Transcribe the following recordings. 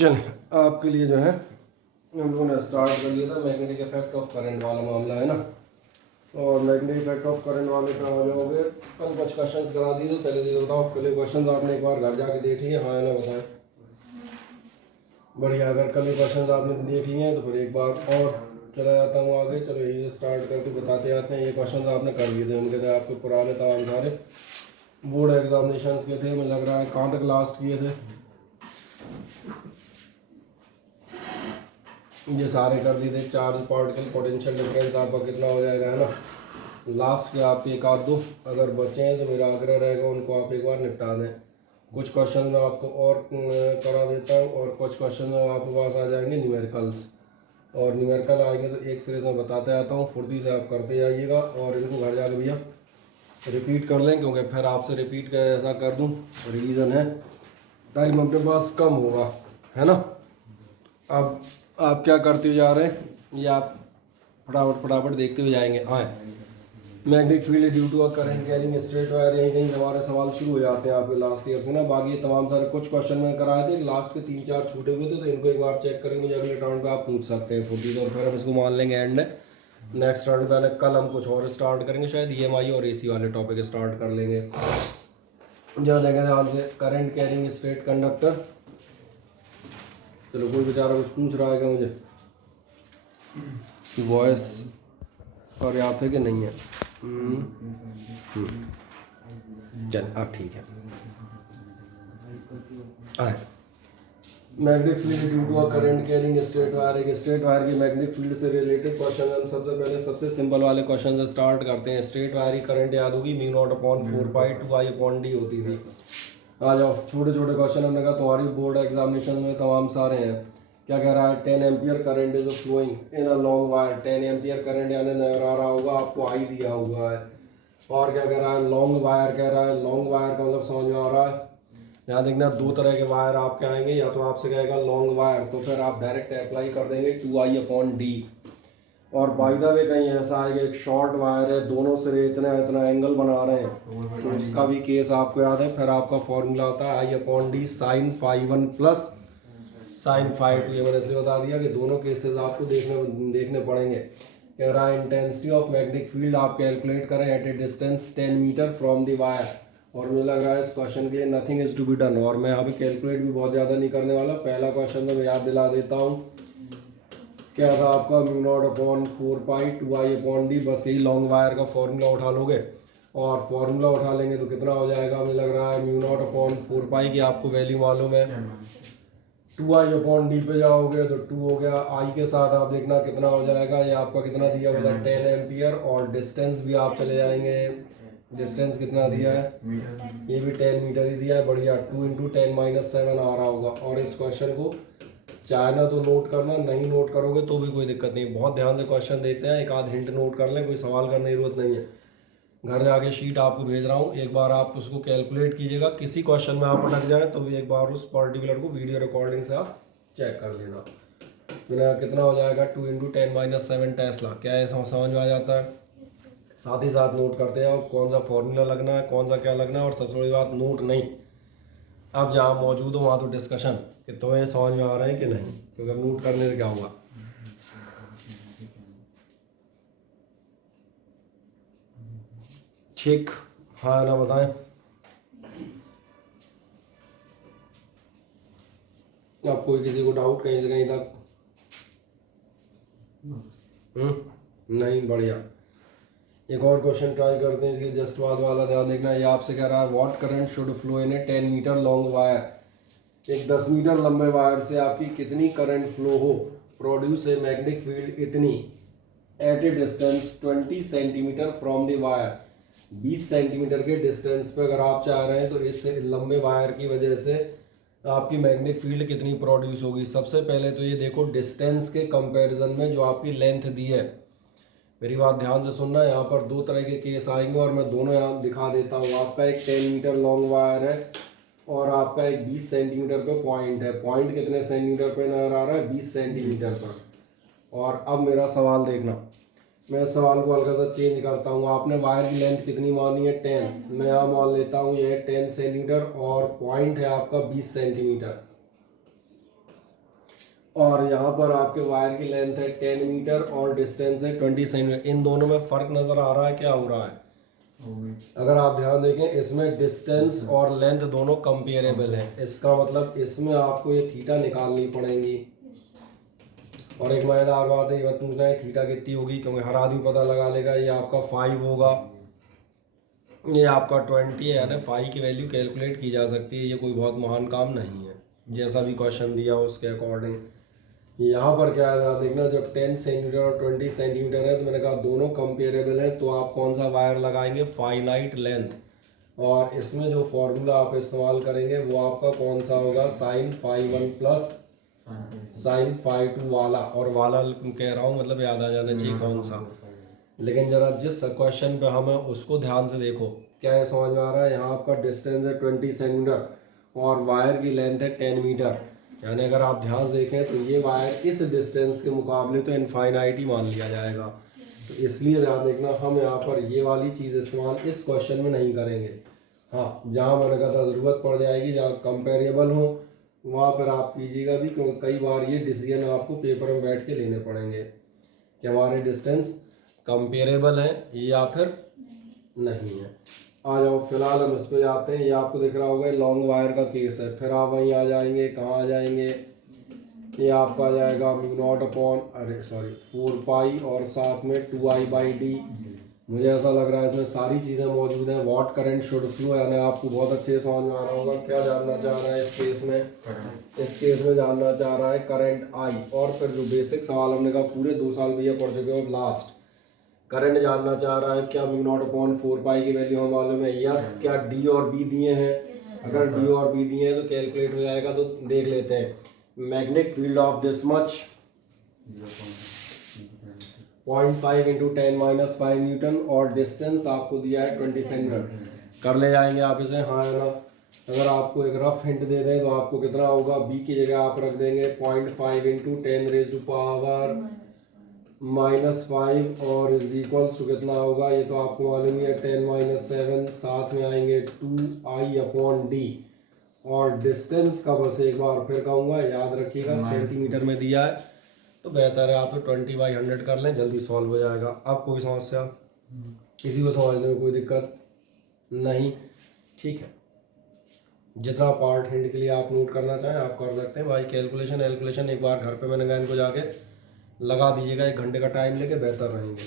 चलिए आपके लिए जो है हम लोगों ने स्टार्ट कर लिया था मैग्नेटिक इफेक्ट ऑफ करंट वाला मामला है ना। और मैग्नेटिक इफेक्ट ऑफ करंट वाले पे आ जाओगे। कल कुछ क्वेश्चंस करा दिए, तो पहले ये बताओ कल क्वेश्चंस आपने एक बार घर जाके देख लिए? हाँ या ना बताएं। बढ़िया, अगर कल क्वेश्चंस आपने देख लिए हैं तो फिर एक बार और चला जाता हूँ आगे। चलो यही से स्टार्ट करके बताते आते हैं। ये क्वेश्चंस आपने कर लिए थे, उनके थे आपके पुराने तमाम सारे बोर्ड एग्जामिनेशंस के थे। मुझे लग रहा है कहाँ तक लास्ट किए थे, ये सारे कर दिए थे। चार्ज पार्टिकल पोटेंशियल डिफरेंस आपका कितना हो जाएगा है ना। लास्ट के आपके एक आध दो अगर बचे हैं तो मेरा आग्रह रहेगा उनको आप एक बार निपटा दें। कुछ क्वेश्चन मैं आपको और करा देता हूँ, और कुछ क्वेश्चन में आपके पास आ जाएंगे न्यूमेरिकल्स, और न्यूमेरिकल आएंगे तो एक सीरीज में बताते आता हूँ। फुर्ती से आप करते जाइएगा और इनको घर जाके भैया रिपीट कर लें, क्योंकि फिर आपसे रिपीट का ऐसा कर दूँ रिवीजन है, टाइम अपने पास कम होगा है ना। अब आप क्या करते जा रहे हैं, ये आप फटाफट फटाफट देखते हुए जाएंगे। हाँ, magnetic field due to a current carrying straight wire, यहीं कहीं हमारे सवाल शुरू हो जाते हैं आपके लास्ट ईयर से ना। बाकी ये तमाम सारे कुछ क्वेश्चन में कराए थे, लास्ट के 3-4 छूटे हुए थे, तो इनको एक बार चेक करके मुझे अगले राउंड पे आप पूछ सकते हैं फुर्ती से, और फिर हम इसको मान लेंगे एंड नेक्स्ट राउंड पे। कल हम कुछ और स्टार्ट करेंगे, शायद EMI और AC वाले टॉपिक स्टार्ट कर लेंगे। जहाँ देखें ध्यान से, करंट कैरिंग स्ट्रेट कंडक्टर। चलो, कोई बेचारा कुछ पूछ रहा है क्या मुझे? इसकी वॉइस पर्याप्त है कि नहीं है? चल अब ठीक है। Magnetic field due to a current carrying straight wire, एक स्ट्रेट वायर की मैग्नेटिक फील्ड से रिलेटेड क्वेश्चन। हम सबसे पहले सबसे सिंपल वाले क्वेश्चन से स्टार्ट करते हैं। स्ट्रेट वायर की करंट याद होगी, μ0/4π2I/d होती थी। आ जाओ, छोटे छोटे क्वेश्चन हमने कहा तुम्हारी बोर्ड एग्जामिनेशन में तमाम सारे हैं। क्या कह रहा है? 10 ampere current is flowing in a long wire. 10 ampere current यानी नजर आ रहा होगा आपको, आई दिया हुआ है। और क्या कह रहा है? लॉन्ग वायर कह रहा है। लॉन्ग वायर का मतलब समझ में आ रहा है? यहाँ देखना, दो तरह के वायर आपके आएंगे, या तो आपसे कहेगा लॉन्ग वायर, तो फिर आप डायरेक्ट अप्लाई कर देंगे 2I/d। और बाय द वे कहीं ऐसा आएगा एक शॉर्ट वायर है, दोनों सिरे इतना इतना एंगल बना रहे हैं, तो उसका भी केस आपको याद है। फिर आपका फॉर्मूला होता है I/d sin φ1 प्लस sin φ2। ये मैंने इसलिए बता दिया कि दोनों केसेस आपको देखने पड़ेंगे। कह रहा है इंटेंसिटी ऑफ मैग्नेटिक फील्ड आप कैलकुलेट करें at a distance 10 metre from the wire. और मुझे लग रहा है इस क्वेश्चन के लिए nothing is to be done, और मैं यहाँ पे कैलकुलेट भी बहुत ज़्यादा नहीं करने वाला। पहला क्वेश्चन तो मैं याद दिला देता हूँ, क्या था आपका? μ0/4π2I/d। बस यही लॉन्ग वायर का फॉर्मूला उठा लोगे, और फॉर्मूला उठा लेंगे तो कितना हो जाएगा? मुझे लग रहा है μ0/4π की आपको वैल्यू मालूम है। 2I/d पे जाओगे तो 2 हो गया, आई के साथ आप देखना कितना हो जाएगा। ये आपका कितना दिया हुआ है? 10 एम्पियर। और डिस्टेंस भी आप चले जाएंगे, डिस्टेंस कितना दिया है? ये भी 10 मीटर ही दिया है। बढ़िया, 2 × 10⁻7 आ रहा होगा। और इस क्वेश्चन को चाहना तो नोट करना, नहीं नोट करोगे तो भी कोई दिक्कत नहीं। बहुत ध्यान से क्वेश्चन देते हैं, एक आध हिंट नोट कर लें, कोई सवाल करने की जरूरत नहीं है। घर जाके शीट आपको भेज रहा हूँ, एक बार आप उसको कैलकुलेट कीजिएगा। किसी क्वेश्चन में आप अटक जाए तो एक बार उस पर्टिकुलर को वीडियो रिकॉर्डिंग से आप चेक कर लेना। मेरा कितना हो जाएगा? 2 × 10⁻7 टेस्ला। क्या है, समझ में आ जाता है? साथ ही साथ नोट करते हैं कौन सा फॉर्मूला लगना है, कौन सा क्या लगना है। और सबसे बड़ी बात, नोट नहीं, आप जहाँ मौजूद हो वहाँ तो डिस्कशन कि तुम्हें समझ में आ रहे हैं कि नहीं, क्योंकि नोट करने से क्या होगा। ठीक, हाँ ना बताएं। अब कोई किसी को डाउट कहीं से कहीं तक? नहीं, बढ़िया। एक और क्वेश्चन ट्राई करते हैं इसके जस्ट बाद वाला, ध्यान देखना। ये आपसे कह रहा है what current should flow in a 10 metre long wire. एक 10 मीटर लंबे वायर से आपकी कितनी करंट फ्लो हो, प्रोड्यूस ए मैग्नेटिक फील्ड इतनी at a distance 20 centimetre from the wire. 20 centimetre के डिस्टेंस पे अगर आप चाह रहे हैं तो इस लंबे वायर की वजह से आपकी मैग्नेटिक फील्ड कितनी प्रोड्यूस होगी। सबसे पहले तो ये देखो डिस्टेंस के कंपैरिजन में जो आपकी लेंथ दी है, मेरी बात ध्यान से सुनना। यहाँ पर दो तरह के केस आएंगे और मैं दोनों यहाँ दिखा देता हूँ। आपका एक 10 मीटर लॉन्ग वायर है और आपका एक 20 सेंटीमीटर पे पॉइंट है। पॉइंट कितने सेंटीमीटर पे नजर आ रहा है? 20 सेंटीमीटर पर। और अब मेरा सवाल देखना, मैं सवाल को हल्का सा चेंज करता हूँ। आपने वायर की लेंथ कितनी मानी है? 10। मैं यहाँ मान लेता हूँ यह 10 सेंटीमीटर और पॉइंट है आपका 20 सेंटीमीटर। और यहाँ पर आपके वायर की लेंथ है 10 मीटर और डिस्टेंस है 20 सेंटीमीटर। इन दोनों में फ़र्क नज़र आ रहा है, क्या हो रहा है? अगर आप ध्यान देखें इसमें डिस्टेंस और लेंथ दोनों कंपेरेबल है, इसका मतलब इसमें आपको ये थीटा निकालनी पड़ेंगी। और एक मज़ेदार बात है, ये मत पूछना है थीटा कितनी होगी, क्योंकि हर आदमी पता लगा लेगा। ये आपका 5 होगा, ये आपका 20 है, यानी 5 की वैल्यू कैलकुलेट की जा सकती है। ये कोई बहुत महान काम नहीं है, जैसा भी क्वेश्चन दिया हो उसके अकॉर्डिंग। यहाँ पर क्या है देखना, जब 10 सेंटीमीटर और 20 सेंटीमीटर है तो मैंने कहा दोनों कंपेरेबल है, तो आप कौन सा वायर लगाएंगे? Finite length. और इसमें जो फॉर्मूला आप इस्तेमाल करेंगे वो आपका कौन सा होगा? Sine phi 1 plus sine phi 2 वाला। और वाला कह रहा हूँ मतलब याद आ जाना चाहिए कौन सा। लेकिन जरा जिस क्वेश्चन पे हमें उसको ध्यान से देखो, क्या है समझ में आ रहा है? यहाँ आपका डिस्टेंस है 20 सेंटीमीटर और वायर की लेंथ है 10 मीटर। यानी अगर आप ध्यान से देखें तो ये वायर इस डिस्टेंस के मुकाबले तो इनफाइनाइट ही मान लिया जाएगा। तो इसलिए ध्यान देखना, हम यहाँ पर ये वाली चीज़ इस्तेमाल इस क्वेश्चन में नहीं करेंगे। हाँ, जहाँ मैंने कहा था ज़रूरत पड़ जाएगी, जहाँ कंपेरेबल हो वहाँ पर आप कीजिएगा भी, क्योंकि कई बार ये डिसीजन आपको पेपर में बैठ के लेने पड़ेंगे कि हमारे डिस्टेंस कंपेरेबल है या फिर नहीं है। आ जाओ, फिलहाल हम इस पे जाते हैं। ये आपको दिख रहा होगा लॉन्ग वायर का केस है। फिर आप वहीं आ जाएंगे, कहाँ आ जाएंगे? ये आपका आ जाएगा म्यू नॉट अपॉन 4 पाई और साथ में 2I/d। मुझे ऐसा लग रहा है इसमें सारी चीज़ें मौजूद हैं। व्हाट करंट शुड फ्लो, यानी आपको बहुत अच्छे से समझ में आ रहा होगा क्या जानना चाह रहा है इस केस में। इस केस में जानना चाह रहा है करंट आई, और फिर जो बेसिक सवाल हमने कहा पूरे 2 साल भैया पढ़ चुके हो, लास्ट करंट जानना चाह रहा है। क्या म्यू नॉट अपॉन 4 पाई की वैल्यू हमें मालूम है? यस। क्या डी और बी दिए हैं? अगर डी और बी दिए हैं तो कैलकुलेट हो जाएगा। तो देख लेते हैं। Magnetic field of this much 0.5 into 10⁻5 Newton और डिस्टेंस आपको दिया है 20 सेंटीमीटर। कर ले जाएंगे आप इसे, हाँ है ना? अगर आपको एक रफ हिंट दे दें तो आपको कितना होगा? बी की जगह आप रख देंगे 0.5 इंटू 10⁻⁻5 और इज इक्वल्स टू कितना होगा? ये तो आपको मालूम ही है 10⁻7, साथ में आएंगे 2I/d। और डिस्टेंस का बस एक बार फिर कहूँगा, याद रखिएगा सेंटीमीटर में दिया है, तो बेहतर है आप तो 20/100 कर लें, जल्दी सॉल्व हो जाएगा। अब कोई समस्या किसी को समझने में कोई दिक्कत नहीं? ठीक है, जितना पार्ट हिंट के लिए आप नोट करना चाहें आप कर सकते हैं भाई। कैलकुलेशन एक बार घर पे मैंने कहा इनको जाके लगा दीजिएगा, 1 घंटे का टाइम लेके, बेहतर रहेंगे।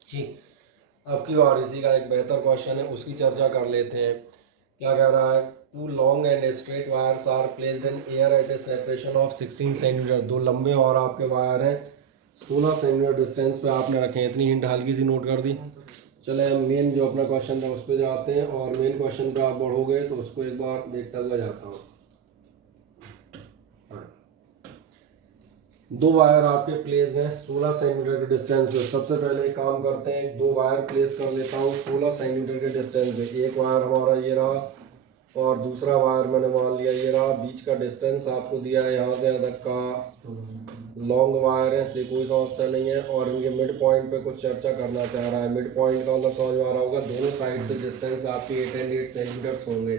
ठीक, अब की बार इसी का एक बेहतर क्वेश्चन है, उसकी चर्चा कर लेते हैं। क्या कह रहा है? 2 long and straight wires are placed in air at a separation of 16 centimetre. 2 लंबे और आपके वायर हैं 16 सेंटीमीटर डिस्टेंस पे आपने रखे हैं। इतनी हिंट हल्की सी नोट कर दी। चले हम मेन जो अपना क्वेश्चन था उस पर जाते हैं, और मेन क्वेश्चन पे आप बढ़ोगे तो उसको एक बार देखता हुआ जाता हूँ। 2 वायर आपके प्लेस हैं 16 सेंटीमीटर के डिस्टेंस पे। सबसे पहले एक काम करते हैं, 2 वायर प्लेस कर लेता हूँ 16 सेंटीमीटर के डिस्टेंस पे। एक वायर हमारा ये रहा और दूसरा वायर मैंने मान लिया ये रहा। बीच का डिस्टेंस आपको दिया है यहाँ से यहाँ तक का लॉन्ग वायर है, इसलिए कोई समस्या नहीं है। और इनके मिड पॉइंट पे कुछ चर्चा करना चाह रहा है। मिड पॉइंट का मतलब समझ में आ रहा होगा, दोनों साइड से डिस्टेंस आपके 8 and 8 सेंटीमीटर होंगे।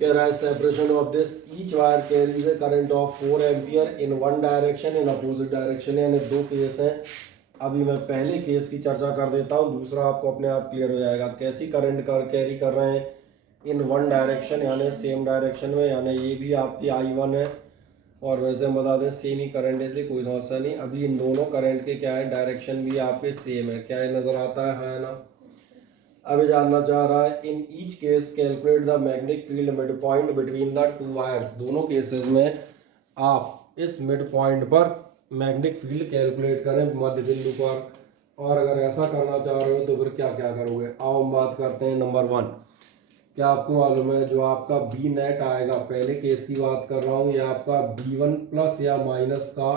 कह रहा है separation of this each wire carries A current of 4 ampere in one direction in opposite direction. यानी 2 केस हैं। अभी मैं पहले केस की चर्चा कर देता हूँ, दूसरा आपको अपने आप क्लियर हो जाएगा। कैसी करंट कैरी कर रहे हैं? इन वन डायरेक्शन, यानी सेम डायरेक्शन में, यानी ये भी आपकी I1 है और वैसे हम बता दें सेम ही करंट है, इसलिए कोई समस्या नहीं। अभी इन दोनों करंट के क्या है, डायरेक्शन भी आपके सेम है। क्या ये नज़र आता है ना? अभी जानना चाह रहा है in each case calculate the magnetic field mid point between the 2 wires. दोनों केसेस में आप इस मिड पॉइंट पर मैग्नेटिक फील्ड कैलकुलेट करें मध्य बिंदु पर। और अगर ऐसा करना चाह रहे हो तो फिर क्या क्या करोगे? आओ हम बात करते हैं। नंबर 1, क्या आपको मालूम है जो आपका बी नेट आएगा, पहले केस की बात कर रहा हूँ, ये आपका B1 प्लस या माइनस का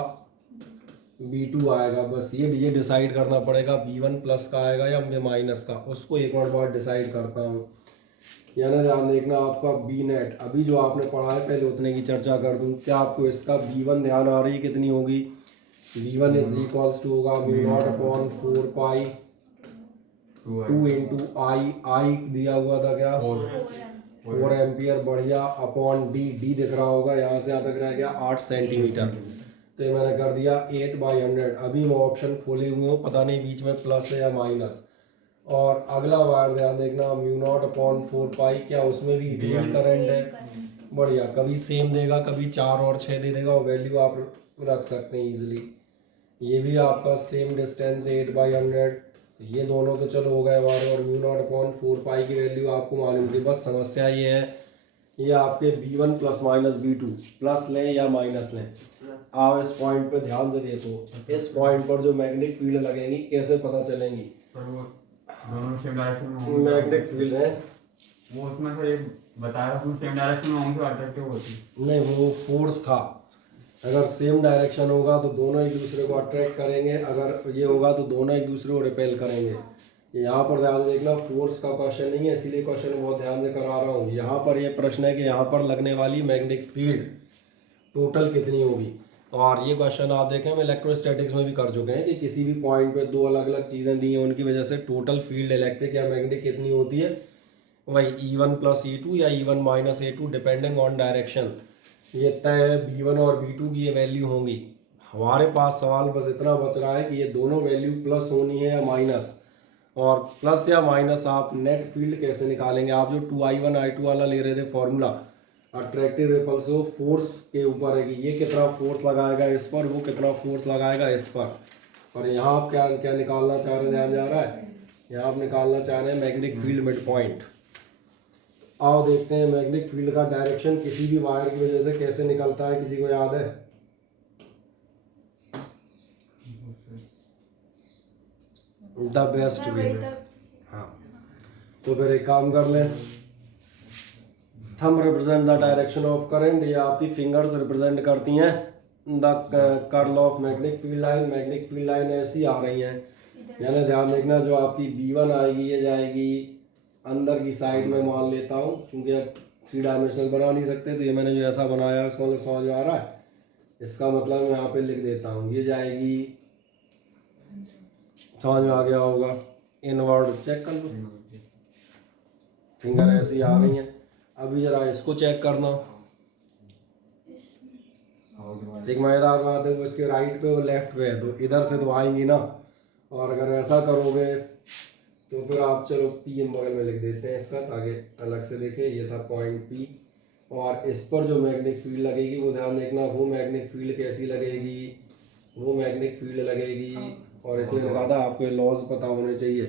B2 आएगा। बस ये डिसाइड करना पड़ेगा B1 प्लस का आएगा या माइनस का, उसको एक और बार डिसाइड करता हूँ। यानी ध्यान देखना आपका बी नेट, अभी जो आपने पढ़ा है पहले उतने की चर्चा कर दूँ। क्या आपको इसका B1 ध्यान आ रही है कितनी होगी? B1 इज इक्वल्स टू होगा mu naught upon 4 pi 2 into आई दिया हुआ था क्या? 4 एम्पियर, बढ़िया, अपॉन डी दिख रहा होगा यहाँ से यहाँ तक रह गया 8 सेंटीमीटर। तो ये मैंने कर दिया 8/100। अभी मैं ऑप्शन खोले हुए हूँ, पता नहीं बीच में प्लस है या माइनस। और अगला वायर ध्यान देखना म्यू नॉट अपॉन 4 पाई, क्या उसमें भी इतनी करंट है? बढ़िया, कभी सेम देगा कभी 4 और 6 दे देगा, और वैल्यू आप रख सकते हैं इजीली। ये भी आपका सेम डिस्टेंस 8/100। ये दोनों तो चलो हो गए हमारे, और म्यू नॉट अपॉन 4 पाई की वैल्यू आपको मालूम थी। बस समस्या ये है, ये आपके B1 plus minus B2 plus लें या माइनस लें। आप इस पॉइंट पे ध्यान से देखो, इस पॉइंट पर जो मैग्नेटिक फील्ड लगेंगी कैसे पता चलेंगी? दोनों सेम डायरेक्शन में मैग्नेटिक फील्ड है वो उसमें से एक बताया, उसमें सेम डायरेक्शन में होंगे तो अट्रैक्टिव होती। नहीं, वो फोर्स था। अगर सेम डायरेक्शन होगा तो दोनों एक दूसरे को अट्रैक्ट करेंगे, अगर ये होगा तो दोनों एक दूसरे को रिपेल करेंगे। यहाँ पर ध्यान देखना, फोर्स का क्वेश्चन नहीं है, इसीलिए क्वेश्चन बहुत ध्यान से करा रहा हूँ। यहाँ पर ये प्रश्न है कि यहाँ पर लगने वाली मैग्नेटिक फील्ड टोटल कितनी होगी। और ये क्वेश्चन आप देखें हम इलेक्ट्रोस्टैटिक्स में भी कर चुके हैं कि किसी भी पॉइंट पे दो अलग अलग चीज़ें दी हैं, उनकी वजह से टोटल फील्ड इलेक्ट्रिक या मैग्नेटिक कितनी होती है, वही E1 प्लस E2 या E1 minus E2 depending on direction. ये तय है B1 और B2 की ये वैल्यू होंगी। हमारे पास सवाल बस इतना बच रहा है कि ये दोनों वैल्यू प्लस होनी है या माइनस, और प्लस या माइनस आप नेट फील्ड कैसे निकालेंगे? आप जो 2I1 I2 वाला ले रहे थे फॉर्मूला, अट्रैक्टिव रिपल्सिव फोर्स के ऊपर है कि ये कितना फोर्स लगाएगा इस पर, वो कितना फोर्स लगाएगा इस पर। और यहाँ आप क्या क्या निकालना चाह रहे हैं, ध्यान जा रहा है? यहाँ आप निकालना चाह रहे हैं मैग्नेटिक फील्ड मिड पॉइंट। आओ देखते हैं मैग्नेटिक फील्ड का डायरेक्शन किसी भी वायर की वजह से कैसे निकलता है, किसी को याद है? The best way. हाँ, तो फिर एक काम कर लें, thumb represent the direction of current, या आपकी फिंगर्स रिप्रेजेंट करती हैं the curl of magnetic field line. Magnetic field line ऐसी आ रही हैं, यानी ध्यान देखना जो आपकी B1 आएगी ये जाएगी अंदर की साइड में, मान लेता हूँ, क्योंकि अब 3 डायमेंशनल बना नहीं सकते, तो ये मैंने जो ऐसा बनाया इसका मतलब समझ में आ रहा है? इसका मतलब मैं यहाँ पे लिख देता हूँ, ये जाएगी, समझ में आ गया होगा? इनवर्ड चेक कर लो, फिंगर ऐसी आ रही हैं। अभी जरा इसको चेक करना, एक मजेदार बात है, वो इसके राइट पे और लेफ्ट पे है, तो इधर से तो आएंगी ना। और अगर ऐसा करोगे तो फिर आप चलो P हम बगल में लिख देते हैं इसका, ताकि अलग से देखें। ये था पॉइंट P, और इस पर जो मैग्नेटिक फील्ड लगेगी वो ध्यान देखना, वो मैग्नेटिक फील्ड कैसी लगेगी, वो मैग्नेटिक फील्ड लगेगी। और इसमें कहा था आपको लॉज पता होने चाहिए,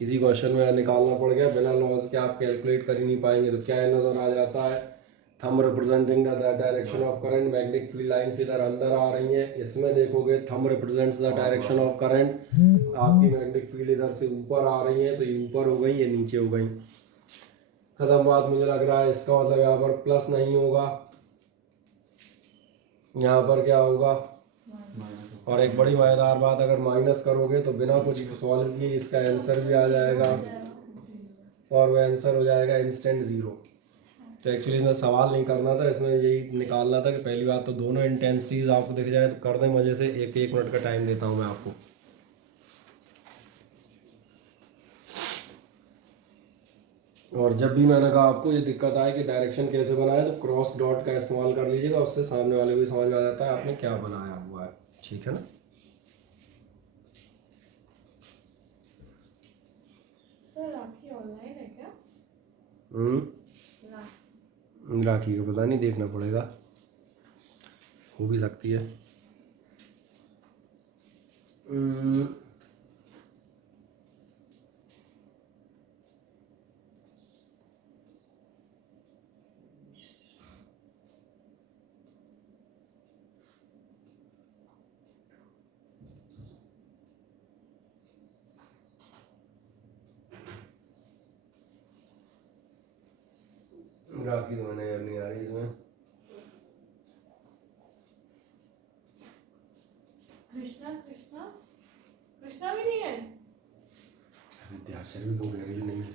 किसी क्वेश्चन में निकालना पड़ गया बिना लॉज के आप कैलकुलेट कर ही नहीं पाएंगे। तो क्या नज़र आ जाता है, thumb representing the direction of current, magnetic field line से इधर अंदर आ रही है। इसमें देखोगे thumb represents the direction of current, आपकी मैग्नेटिक फील्ड इधर से ऊपर आ रही है, तो ये ऊपर हो गई, ये नीचे हो गई। खत्म बात, मुझे लग रहा है। इसका मतलब यहाँ पर प्लस नहीं होगा, यहाँ पर क्या होगा? और एक बड़ी मजेदार बात, अगर माइनस करोगे तो बिना कुछ सॉल्व किए इसका आंसर भी आ जाएगा, और वो आंसर हो जाएगा इंस्टेंट 0। तो एक्चुअली इसमें सवाल नहीं करना था, इसमें यही निकालना था कि पहली बात तो दोनों इंटेंसिटीज आपको दिख जाए तो कर दें मजे से। एक मिनट का टाइम देता हूँ मैं आपको। और जब भी मैंने कहा आपको ये दिक्कत आए कि डायरेक्शन कैसे बनाए, तो क्रॉस डॉट का इस्तेमाल कर लीजिएगा, उससे सामने वाले को भी समझ में आ जाता है आपने क्या बनाया हुआ है। ठीक है ना? सर राखी ऑनलाइन है क्या? राखी का पता नहीं, देखना पड़ेगा, हो भी सकती है। राखी तो मैंने नहीं आ रही इसमें। कृष्ण प्रेशर भी तो गैरेज नहीं है।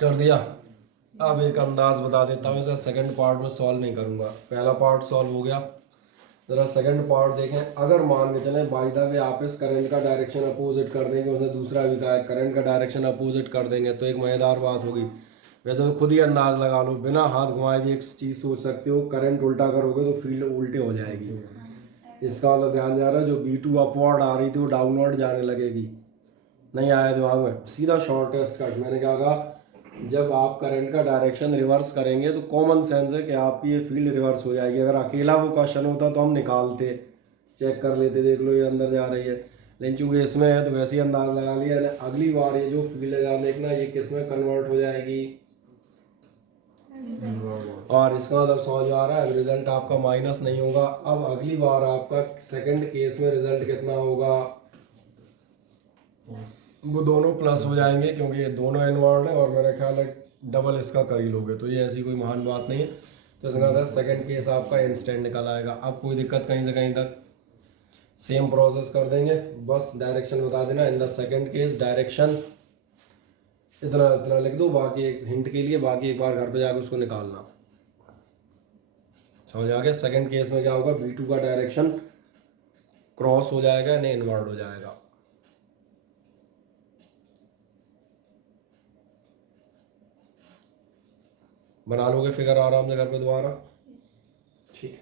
कर दिया। अब एक अंदाज बता देता हूँ, इसे सेकंड पार्ट में सॉल्व नहीं करूँगा, पहला पार्ट सॉल्व हो गया। ज़रा सेकंड पार्ट देखें। अगर मान के चलें बाय द वे आप इस करंट का डायरेक्शन अपोजिट कर देंगे, उसने दूसरा भी कहा है करंट का डायरेक्शन अपोजिट कर देंगे, तो एक मज़ेदार बात होगी। वैसे तो खुद ही अंदाज लगा लो, बिना हाथ घुमाए भी एक चीज़ सोच सकते हो, करंट उल्टा करोगे तो फील्ड उल्टे हो जाएगी। इसका मतलब ध्यान जा रहा है, जो B2 अपवर्ड आ रही थी वो डाउनवर्ड जाने लगेगी। नहीं आया दिमाग में, सीधा शॉर्टेस्ट कट। मैंने क्या कहा, जब आप करंट का डायरेक्शन रिवर्स करेंगे तो कॉमन सेंस है कि आपकी ये फील्ड रिवर्स हो जाएगी। अगर अकेला वो क्वेश्चन होता तो हम निकालते, चेक कर लेते, देख लो ये अंदर जा रही है, लेकिन चूंकि इसमें है तो वैसे ही अंदाज लगा लिया। अगली बार ये जो फील्ड है देखना ये किस में कन्वर्ट हो जाएगी, और इसका मतलब समझ आ रहा है, रिजल्ट आपका माइनस नहीं होगा। अब अगली बार आपका सेकंड केस में रिजल्ट कितना होगा, वो दोनों प्लस हो जाएंगे, क्योंकि ये दोनों इन्वॉल्व है और मेरा ख्याल है डबल इसका कर ही लोगे, तो ये ऐसी कोई महान बात नहीं है। तो इसका मतलब सेकंड केस आपका इंस्टेंट निकल आएगा। अब कोई दिक्कत कहीं से कहीं तक, सेम प्रोसेस कर देंगे, बस डायरेक्शन बता देना। In the second case direction इतना इतना लिख दो, बाकी एक हिंट के लिए, बाकी एक बार घर पे जाकर उसको निकालना। समझ आ गया। सेकंड केस में क्या होगा, B2 का डायरेक्शन क्रॉस हो जाएगा, नहीं इनवर्ड हो जाएगा। बना लोगे फिगर आराम से घर पे दोबारा, ठीक है।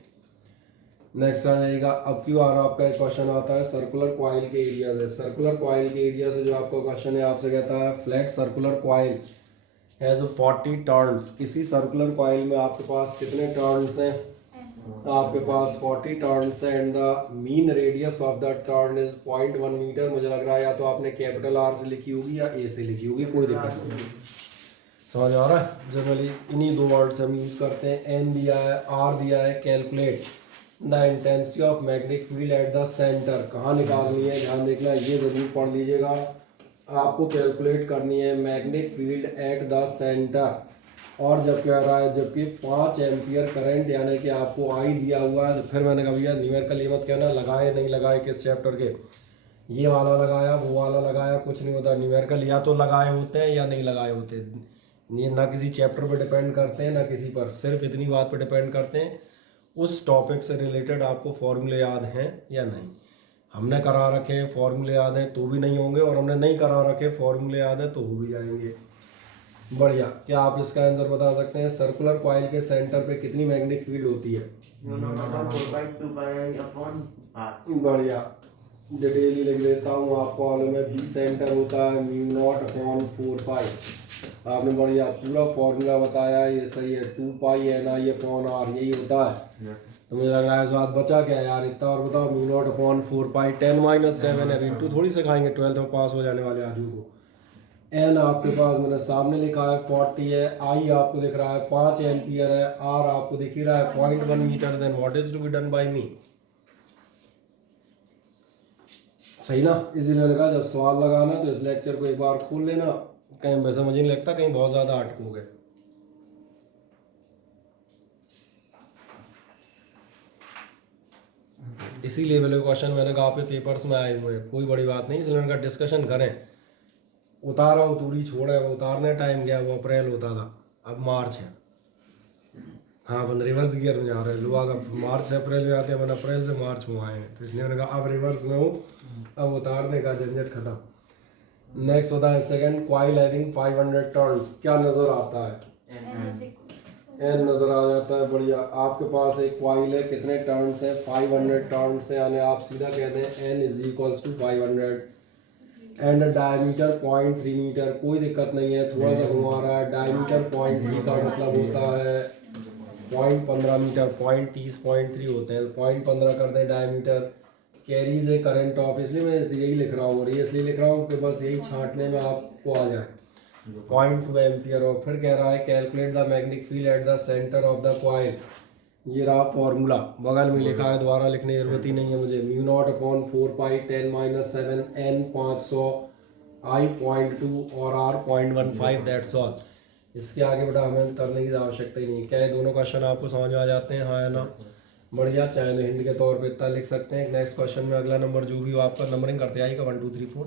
नेक्स्ट आ जाएगा, अब की बार आपका एक क्वेश्चन आता है सर्कुलर कॉइल के एरिया से। सर्कुलर कॉइल के एरिया से जो आपका क्वेश्चन है, आपसे कहता है flat circular coil has 40 turns. किसी सर्कुलर कॉइल में आपके पास कितने टर्न्स हैं, आपके पास 40 टर्न्स है, and the mean radius of the turn is 0.1 metre. मुझे लग रहा है या तो आपने कैपिटल R से लिखी होगी या A से लिखी होगी, कोई दिक्कत नहीं, समझ आ रहा है। जनरली इन्हीं दो वर्ड से हम यूज़ करते हैं। N दिया है, R दिया है, calculate the intensity of magnetic field at the centre. कहाँ निकालनी है, ध्यान देखना, ये जरूर पढ़ लीजिएगा। आपको कैलकुलेट करनी है magnetic field at the centre, और जब कह रहा है जबकि 5 एम्पियर करंट यानी कि आपको I दिया हुआ है, तो फिर मैंने कहा भैया न्यूमेरिकल ये मत कहना लगाए नहीं लगाए किस चैप्टर के, ये वाला लगाया वो वाला लगाया, कुछ नहीं होता। न्यूमेरिकल या तो लगाए होते हैं या नहीं लगाए होते, ये ना किसी चैप्टर पर डिपेंड करते हैं ना किसी पर, सिर्फ इतनी बात पर डिपेंड करते हैं उस टॉपिक से रिलेटेड आपको फॉर्मूले याद हैं या नहीं। हमने करा रखे हैं फॉर्मूले याद हैं तो भी नहीं होंगे, और हमने नहीं करा रखे फॉर्मूले याद हैं तो हो भी जाएंगे। बढ़िया। क्या आप इसका आंसर बता सकते हैं, सर्कुलर कॉइल के सेंटर पे कितनी मैग्नेटिक फील्ड होती है? बढ़िया, डिटेल लिख देता हूँ आपको, मालूम है बी सेंटर होता है μ0/4π। आपने बढ़िया पूरा फॉर्मूला बताया, ये सही है, 2πNI/R यही होता है। तो मुझे लग रहा है इस बात बचा क्या यार, इतना और बताओ, μ0/4π 10-7 है, इंटू थोड़ी सिखाएंगे 12th में पास हो जाने वाले आदमी को। एन आपके पास मैंने सामने लिखा है 40 है, आई आपको दिख रहा है 5 एम्पियर है, आर आपको दिख ही रहा है 0.1 metre. Then what is to be done by me, सही ना। इसीलिए मैंने कहा जब सवाल लगाना तो इस लेक्चर को एक बार खोल लेना, कहीं वैसे मुझे नहीं लगता कहीं बहुत ज़्यादा अटकोगे। इसी लेवल के क्वेश्चन मैंने कहा आपके पेपर्स में आए हुए हैं, कोई बड़ी बात नहीं, इसलिए उनका डिस्कशन करें। उतारा उतूरी छोड़ा, वो उतारने टाइम गया, वो अप्रैल होता था, अब मार्च है। हाँ अपन रिवर्स गियर में जा रहे हैं, लोग अब मार्च से अप्रैल में आते हैं, अपन अप्रैल से मार्च में आए हैं, तो इसलिए मैंने कहा अब रिवर्स में हूँ, अब उतारने का झंझट खत्म। नेक्स्ट होता है सेकंड, कॉइल हैविंग 500 टर्न्स। क्या नजर आता है, एन नजर आ जाता है। बढ़िया, आपके पास एक कॉइल है, कितने टर्न्स है, 500 टर्न्स है, यानी आप सीधा कहते हैं n is equals to 500 and diameter 0.3 metre. कोई दिक्कत नहीं है, थोड़ा सा घुमा रहा है, डायमीटर 0.3 का मतलब होता है 0.15 मीटर, 0.30 0.3 होते हैं, 0.15 कर दें diameter. Carries A current of, इसलिए मैं यही लिख रहा हूँ, और ये इसलिए लिख रहा हूँ कि बस यही छांटने में आपको आ जाए, 0.2 एम्पियर। और फिर कह रहा है calculate the magnetic field at the centre of the coil. ये रहा फॉर्मूला, बगल में लिखा है, दोबारा लिखने की जरूरत ही नहीं है मुझे। Mu naught upon 4 pi 10-7 n 500 I 0.2 और R 0.15, दैट्स ऑल। इसके आगे बेटा हमें करने की आवश्यकता ही नहीं। क्या ये दोनों क्वेश्चन आपको समझ में आ जाते हैं, हाँ या ना? बढ़िया, चाहे तो हिंट के तौर पे इतना लिख सकते हैं। नेक्स्ट क्वेश्चन में अगला नंबर जो भी हो आपका नंबरिंग करते आएगा 1 2 3 4,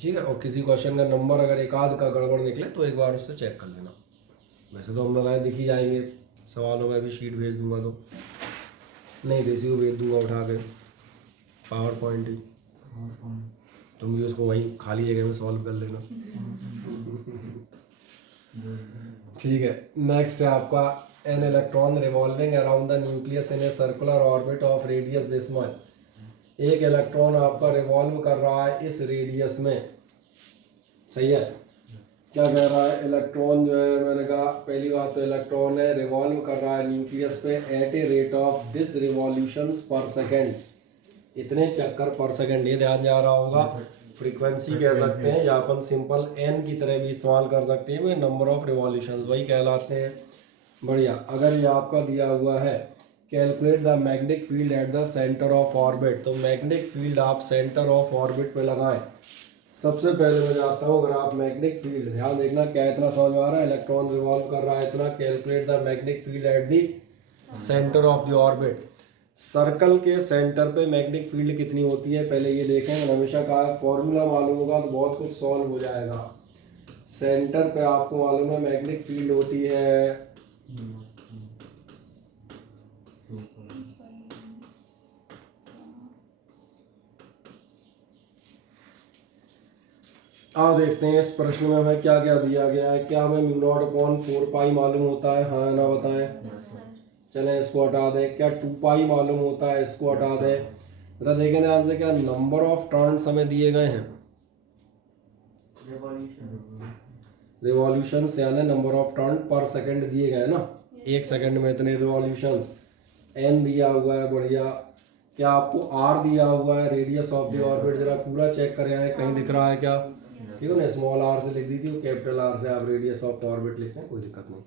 ठीक है। और किसी क्वेश्चन का नंबर अगर एक आध का गड़बड़ निकले तो एक बार उससे चेक कर लेना। वैसे तो हम बताए दिख ही जाएंगे सवालों में, भी शीट भेज दूंगा तो नहीं, देसी को भेज दूंगा उठा के, पावर पॉइंट ही, तुम भी उसको वहीं खाली जगह में सॉल्व कर लेना। ठीक है, नेक्स्ट है आपका an electron revolving around the nucleus in a circular orbit of radius this much. एक इलेक्ट्रॉन आपका रिवॉल्व कर रहा है इस रेडियस में, सही है। क्या कह रहा है, इलेक्ट्रॉन जो है, मैंने कहा पहली बात तो इलेक्ट्रॉन है रिवॉल्व कर रहा है न्यूक्लियस पे at a rate of this revolutions per second, इतने चक्कर पर सेकेंड, ये ध्यान जा रहा होगा। फ्रीक्वेंसी कह सकते हैं या अपन सिंपल एन की तरह भी इस्तेमाल कर सकते हैं, नंबर ऑफ रिवॉल्यूशंस वही कहलाते हैं। बढ़िया, अगर ये आपका दिया हुआ है calculate the magnetic field at the centre of orbit, तो मैग्नेटिक फील्ड आप सेंटर ऑफ ऑर्बिट पे लगाएं। सबसे पहले मैं जाता हूँ, अगर आप मैग्नेटिक फील्ड, ध्यान देखना क्या इतना समझ में आ रहा है, इलेक्ट्रॉन रिवॉल्व कर रहा है इतना, calculate the magnetic field at the centre of the orbit. Circle के सेंटर पे मैग्नेटिक फील्ड कितनी होती है पहले ये देखें। मैंने हमेशा कहा है फॉर्मूला मालूम होगा तो बहुत कुछ सॉल्व हो जाएगा। सेंटर पे आपको मालूम है मैग्नेटिक फील्ड होती है आओ देखते हैं इस प्रश्न में हमें क्या क्या दिया गया है। क्या हमें म्यू नॉट अपॉन 4 पाई मालूम होता है, हाँ ना बताएं। चलें इसको हटा दें। क्या 2 पाई मालूम होता है, इसको हटा दें। जरा देखें ध्यान से, क्या नंबर ऑफ टर्न्स हमें दिए गए हैं, रिवॉल्यूशंस यानी नंबर ऑफ टर्न पर सेकंड दिए गए ना, एक सेकंड में इतने रिवॉल्यूशंस, एन दिया हुआ है। बढ़िया, क्या आपको आर दिया हुआ है रेडियस ऑफ द ऑर्बिट, जरा पूरा चेक करें आए, कहीं दिख रहा है क्या? ठीक है ना, स्मॉल आर से लिख दी थी, कैपिटल आर से आप रेडियस ऑफ ऑर्बिट लिख लें, कोई दिक्कत नहीं।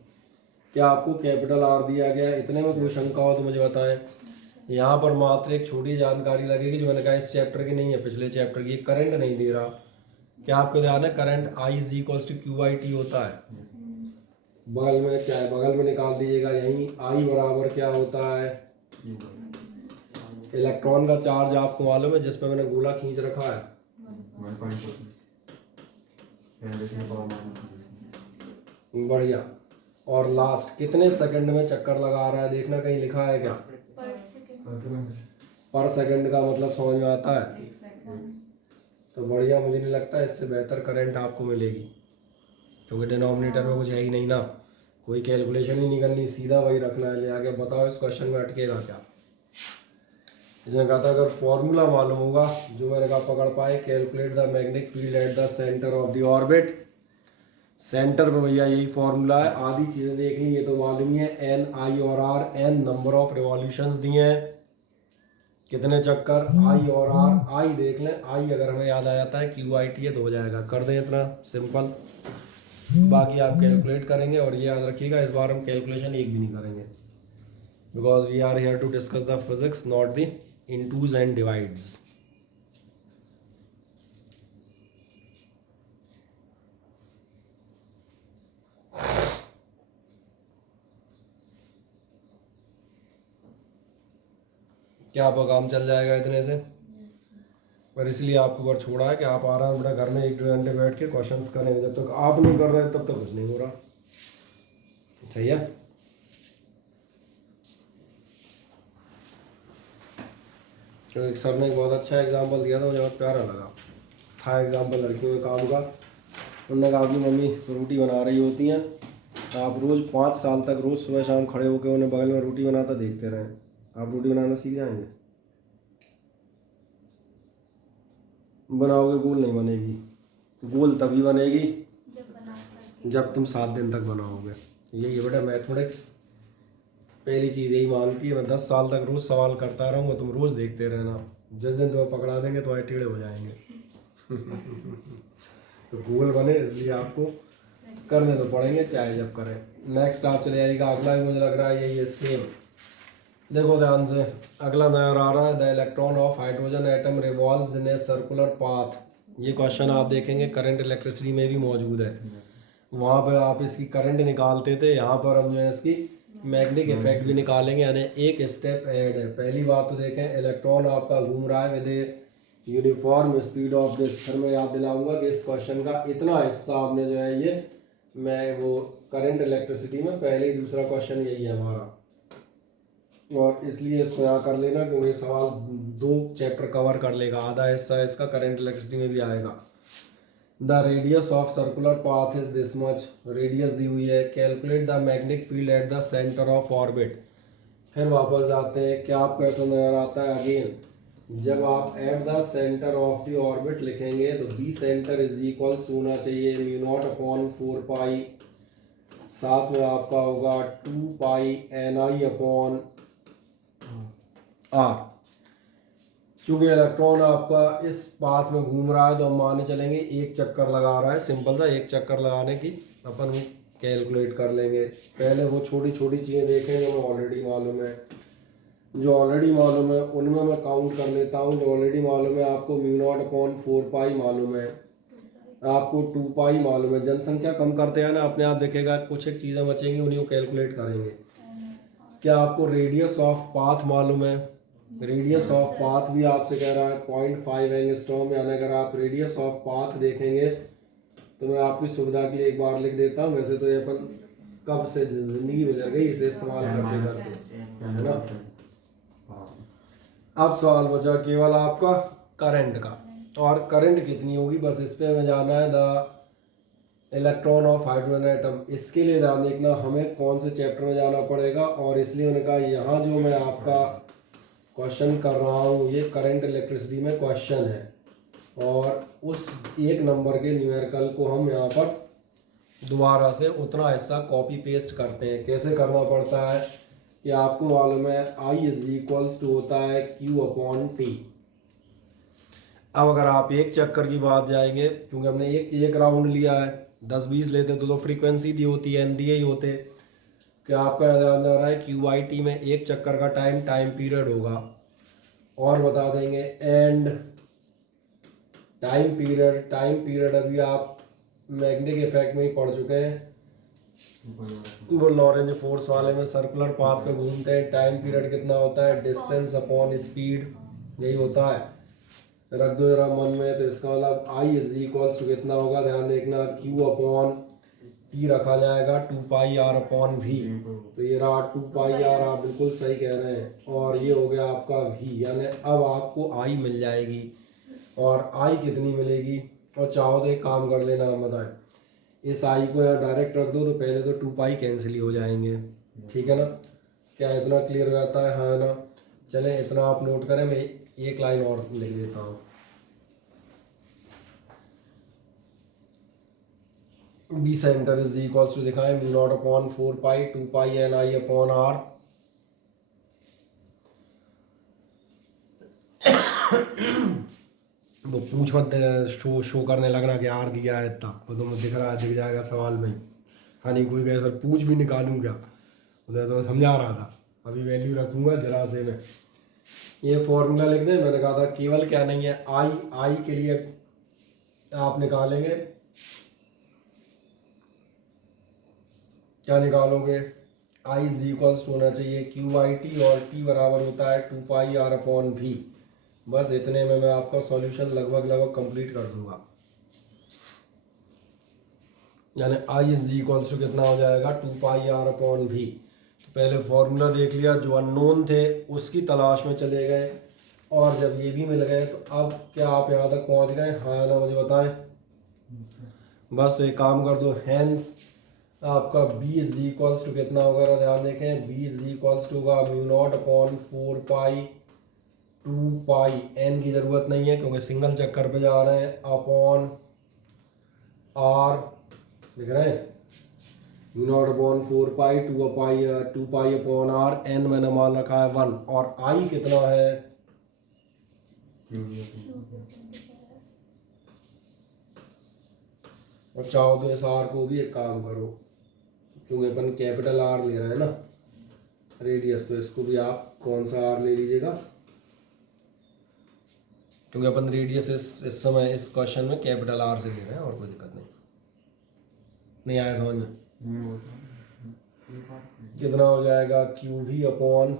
क्या आपको कैपिटल आर दिया गया है, इतने में कोई शंका हो तो मुझे बताएं। यहाँ पर मात्र एक छोटी जानकारी लगेगी जो मैंने कहा इस चैप्टर की नहीं है, पिछले चैप्टर की। करंट नहीं दे रहा, क्या आपको ध्यान है current I is equals to Q I T होता है। बगल में क्या है, बगल में निकाल दीजिएगा, यहीं आई बराबर क्या होता है, इलेक्ट्रॉन का चार्ज आपको मालूम है जिस पे मैंने गोला खींच रखा है, बढ़िया। और लास्ट कितने सेकंड में चक्कर लगा रहा है, देखना कहीं लिखा है क्या? पर सेकंड का मतलब समझ में आता है, तो बढ़िया। मुझे नहीं लगता इससे बेहतर करंट आपको मिलेगी, क्योंकि डिनोमिनेटर में कुछ है ही नहीं ना, कोई कैलकुलेशन ही नहीं करनी, सीधा वही रखना है। ले आके बताओ इस क्वेश्चन में अटकेगा क्या। इसने कहा था अगर फॉर्मूला मालूम होगा, जो मैंने कहा पकड़ पाए, calculate the magnetic field at the centre of the orbit. Centre पे भैया यही फॉर्मूला है, आधी चीज़ें देख ली, ये तो मालूम ही है। एन आई और R, N number of revolutions दिए हैं, कितने चक्कर, आई और आर। आई देख लें, आई अगर हमें याद आ जाता है क्यू आई टी है तो हो जाएगा, कर दें इतना सिंपल। बाकी आप कैलकुलेट करेंगे, और ये याद रखिएगा इस बार हम कैलकुलेशन एक भी नहीं करेंगे, because we are here to discuss the physics, not the intos and divides. क्या आपका काम चल जाएगा इतने से, पर इसलिए आपके ऊपर छोड़ा है कि आप आराम से घर में 1-2 घंटे बैठ के क्वेश्चंस करें। जब तक आप नहीं कर रहे तब तक कुछ नहीं हो रहा, सही है। तो एक सर ने एक बहुत अच्छा एग्जांपल दिया था, मुझे बहुत प्यारा लगा था एग्जांपल लड़कियों के काम का। उन्होंने कहा कि मम्मी रोटी बना रही होती हैं, आप रोज़ 5 साल तक रोज़ सुबह शाम खड़े होकर उन्हें बगल में रोटी बनाता देखते रहें, आप रोटी बनाना सीख जाएंगे। बनाओगे गोल नहीं बनेगी, गोल तभी बनेगी जब तुम 7 दिन तक बनाओगे। यही है बेटा मैथमेटिक्स, पहली चीज़ यही मांगती है। मैं 10 साल तक रोज़ सवाल करता रहूँगा, तुम रोज़ देखते रहना, जिस दिन तुम्हें पकड़ा देंगे तुम्हारे टेढ़े हो जाएंगे। तो गोल बने इसलिए आपको करने तो पड़ेंगे चाहे जब करें। नेक्स्ट आप चले जाइएगा, अगला भी मुझे लग रहा है ये सेम। देखो ध्यान से, अगला नजर आ रहा है, the electron of hydrogen atom revolves in a circular path. ये क्वेश्चन आप देखेंगे करंट इलेक्ट्रिसिटी में भी मौजूद है। वहाँ पे आप इसकी करंट निकालते थे, यहाँ पर हम जो है इसकी मैग्नेटिक इफेक्ट भी निकालेंगे, यानी एक स्टेप ऐड है। पहली बात तो देखें, इलेक्ट्रॉन आपका घूम रहा है with a uniform speed of this. फिर मैं याद दिलाऊंगा कि इस क्वेश्चन का इतना हिस्सा आपने जो है ये, मैं वो करंट इलेक्ट्रिसिटी में पहले ही दूसरा क्वेश्चन यही है हमारा, और इसलिए इसको यहाँ कर लेना क्योंकि सवाल 2 चैप्टर कवर कर लेगा, आधा हिस्सा इसका करंट इलेक्ट्रिसिटी में भी आएगा। The radius of circular path is this much, radius दी हुई है। Calculate the magnetic field at the centre of orbit. फिर वापस आते हैं, क्या आपको ऐसा नजर आता है अगेन, जब आप at the centre of the orbit लिखेंगे तो B centre is equals to होना चाहिए म्यू नॉट अपॉन 4 पाई, साथ में आपका होगा 2 pi N I upon are. चूंकि इलेक्ट्रॉन आपका इस पाथ में घूम रहा है तो हम माने चलेंगे एक चक्कर लगा रहा है, सिंपल सा एक चक्कर लगाने की अपन कैलकुलेट कर लेंगे। पहले वो छोटी छोटी चीज़ें देखेंगे, हमें ऑलरेडी मालूम है, जो ऑलरेडी मालूम है उनमें मैं काउंट कर लेता हूँ। जो ऑलरेडी मालूम है आपको म्यू नॉट अपॉन 4 पाई मालूम है, आपको 2 पाई मालूम है। जनसंख्या कम करते हैं ना, अपने आप देखेगा कुछ एक चीज़ें बचेंगी, उन्हीं को कैलकुलेट करेंगे। क्या आपको रेडियस ऑफ पाथ मालूम है? रेडियस ऑफ पाथ भी आपसे कह रहा है 0.5 एंगस्ट्रॉम, यानी अगर आप रेडियस ऑफ पाथ देखेंगे तो मैं आपकी सुविधा के लिए एक बार लिख देता हूँ। वैसे तो ये अपन कब से जिंदगी गुजर गई इसे इस्तेमाल करते करते, है ना। अब सवाल बचा केवल आपका करंट का, और करंट कितनी होगी बस इस पे हमें जाना है। The electron of hydrogen atom, इसके लिए ध्यान देखना हमें कौन से चैप्टर में जाना पड़ेगा, और इसलिए उन्होंने कहा यहाँ जो मैं आपका क्वेश्चन कर रहा हूँ ये करंट इलेक्ट्रिसिटी में क्वेश्चन है, और उस 1 नंबर के न्यूमेरिकल को हम यहाँ पर दोबारा से उतना हिस्सा कॉपी पेस्ट करते हैं। कैसे करना पड़ता है कि आपको मालूम है I इज इक्वल्स टू होता है Q अपॉन T। अब अगर आप एक चक्कर की बात जाएंगे, क्योंकि हमने एक राउंड लिया है, 10-20 लेते तो फ्रीक्वेंसी दी होती है, एन दिए ही होते। क्या आपका याद आ रहा है QIT में एक चक्कर का टाइम पीरियड होगा, और बता देंगे एंड टाइम पीरियड अभी आप मैग्नेटिक इफेक्ट में ही पढ़ चुके हैं, वो लॉरेंज फोर्स वाले में सर्कुलर पाथ पे घूमते हैं। टाइम पीरियड कितना होता है, डिस्टेंस अपॉन स्पीड, यही होता है। रख दो जरा मन में, तो इसका मतलब I इज इक्वल्स टू कितना होगा, ध्यान देखना, Q अपॉन T रखा जाएगा 2 पाई R अपॉन V। तो ये रहा 2 पाई R, आप बिल्कुल सही कह रहे हैं, और ये हो गया आपका V, यानी अब आपको I मिल जाएगी। और I कितनी मिलेगी, और चाहो तो एक काम कर लेना, हम बताएं इस I को यहाँ डायरेक्ट रख दो तो पहले तो 2 पाई कैंसिल ही हो जाएंगे, ठीक है ना। क्या इतना क्लियर हो जाता है, हाँ ना। चलें इतना आप नोट करें, मैं एक लाइन और लिख देता हूँ। B centre is equals to दिखाएं mu naught upon 4 pi 2 pi N I upon R. वो पूछ मत शो करने लगना कि आर दिया है इतना, वो तो मुझे दिख रहा है, दिख जाएगा सवाल में। हाँ नहीं कोई कहे सर पूछ भी निकालूँ क्या, उधर तो मैं समझा रहा था, अभी वैल्यू रखूँगा जरा से मैं। ये फॉर्मूला लिख दें, मैंने कहा था केवल क्या नहीं है, आई के लिए आप निकालेंगे, क्या निकालोगे, I इज इक्वल्स होना चाहिए QIT, और T बराबर होता है 2 पाई R अपॉन V। बस इतने में मैं आपका सॉल्यूशन लगभग कंप्लीट कर दूंगा। यानी I इज इक्वल्स टू कितना हो जाएगा 2 पाई R अपॉन V। तो पहले फॉर्मूला देख लिया, जो अननोन थे उसकी तलाश में चले गए, और जब ये भी मिल गए तो अब क्या आप यहाँ तक पहुँच गए, हाँ ना मुझे बताएं। बस तो एक काम कर दो, हैंस आपका B इज इक्वल्स टू कितना होगा, ध्यान देखें, B इज इक्वल्स टू होगा म्यू नॉट अपॉन 4 पाई 2 पाई, n की ज़रूरत नहीं है क्योंकि सिंगल चक्कर पे जा रहे हैं, अपॉन R, देख रहे हैं, mu naught upon 4 pi 2 pi upon R, n मैंने मान रखा है 1, और I कितना है, और चाहो तो इस आर को भी एक काम करो, क्योंकि अपन कैपिटल आर ले रहे हैं ना रेडियस, तो इसको भी आप कौन सा आर ले लीजिएगा, क्योंकि अपन रेडियस इस समय इस क्वेश्चन में कैपिटल आर से ले रहे हैं और कोई दिक्कत नहीं आया समझ में। कितना हो जाएगा क्यू भी अपॉन,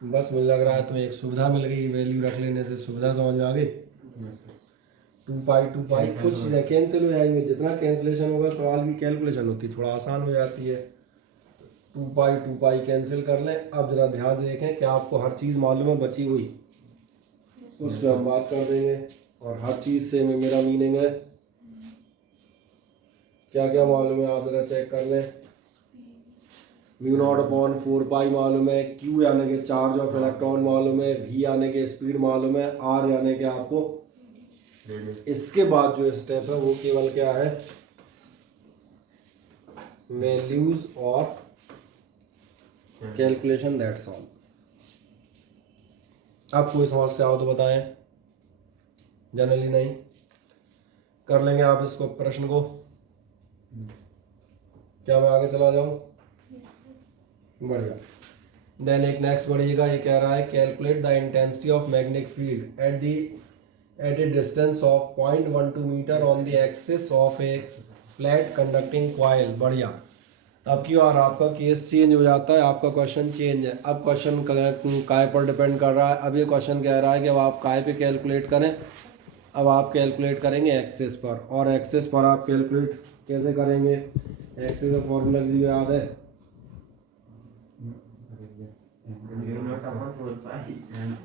बस मुझे लग रहा है तुम्हें एक सुविधा मिल गई, वैल्यू रख लेने से सुविधा समझ में आ गई। 2 पाई कुछ चीज़ें कैंसिल हो जाएंगे, जितना कैंसिलेशन होगा सवाल की कैलकुलेशन होती थोड़ा आसान हो जाती है। 2 पाई कैंसिल कर लें। अब जरा ध्यान से देखें क्या आपको हर चीज़ मालूम है बची हुई, उस पर हम बात कर देंगे। और हर चीज़ से मेरा मीनिंग है क्या क्या मालूम है आप जरा चेक कर लें। म्यू नॉट अपॉन 4 पाई मालूम है, क्यू यानी कि चार्ज ऑफ इलेक्ट्रॉन मालूम है, वी यानी कि स्पीड मालूम है, आर यानी कि आपको। इसके बाद जो स्टेप है वो केवल क्या है, वैल्यूज और कैलकुलेशन, दैट्स ऑल। अब कोई समस्या हो तो बताएं, जनरली नहीं कर लेंगे आप इसको प्रश्न को। क्या मैं आगे चला जाऊं? बढ़िया। देन एक नेक्स्ट बढ़िएगा, ये कह रहा है calculate the intensity of magnetic field at a distance of 0.12 metre on the axis of a flat conducting coil. बढ़िया। अब की बार आपका केस चेंज हो जाता है, आपका क्वेश्चन चेंज है। अब क्वेश्चन काय पर डिपेंड कर रहा है। अब ये क्वेश्चन कह रहा है कि अब आप काय पे कैलकुलेट करें, अब आप कैलकुलेट करेंगे एक्सिस पर। और एक्सिस पर आप कैलकुलेट कैसे करेंगे, एक्सिस का फॉर्मूला किसी को याद है?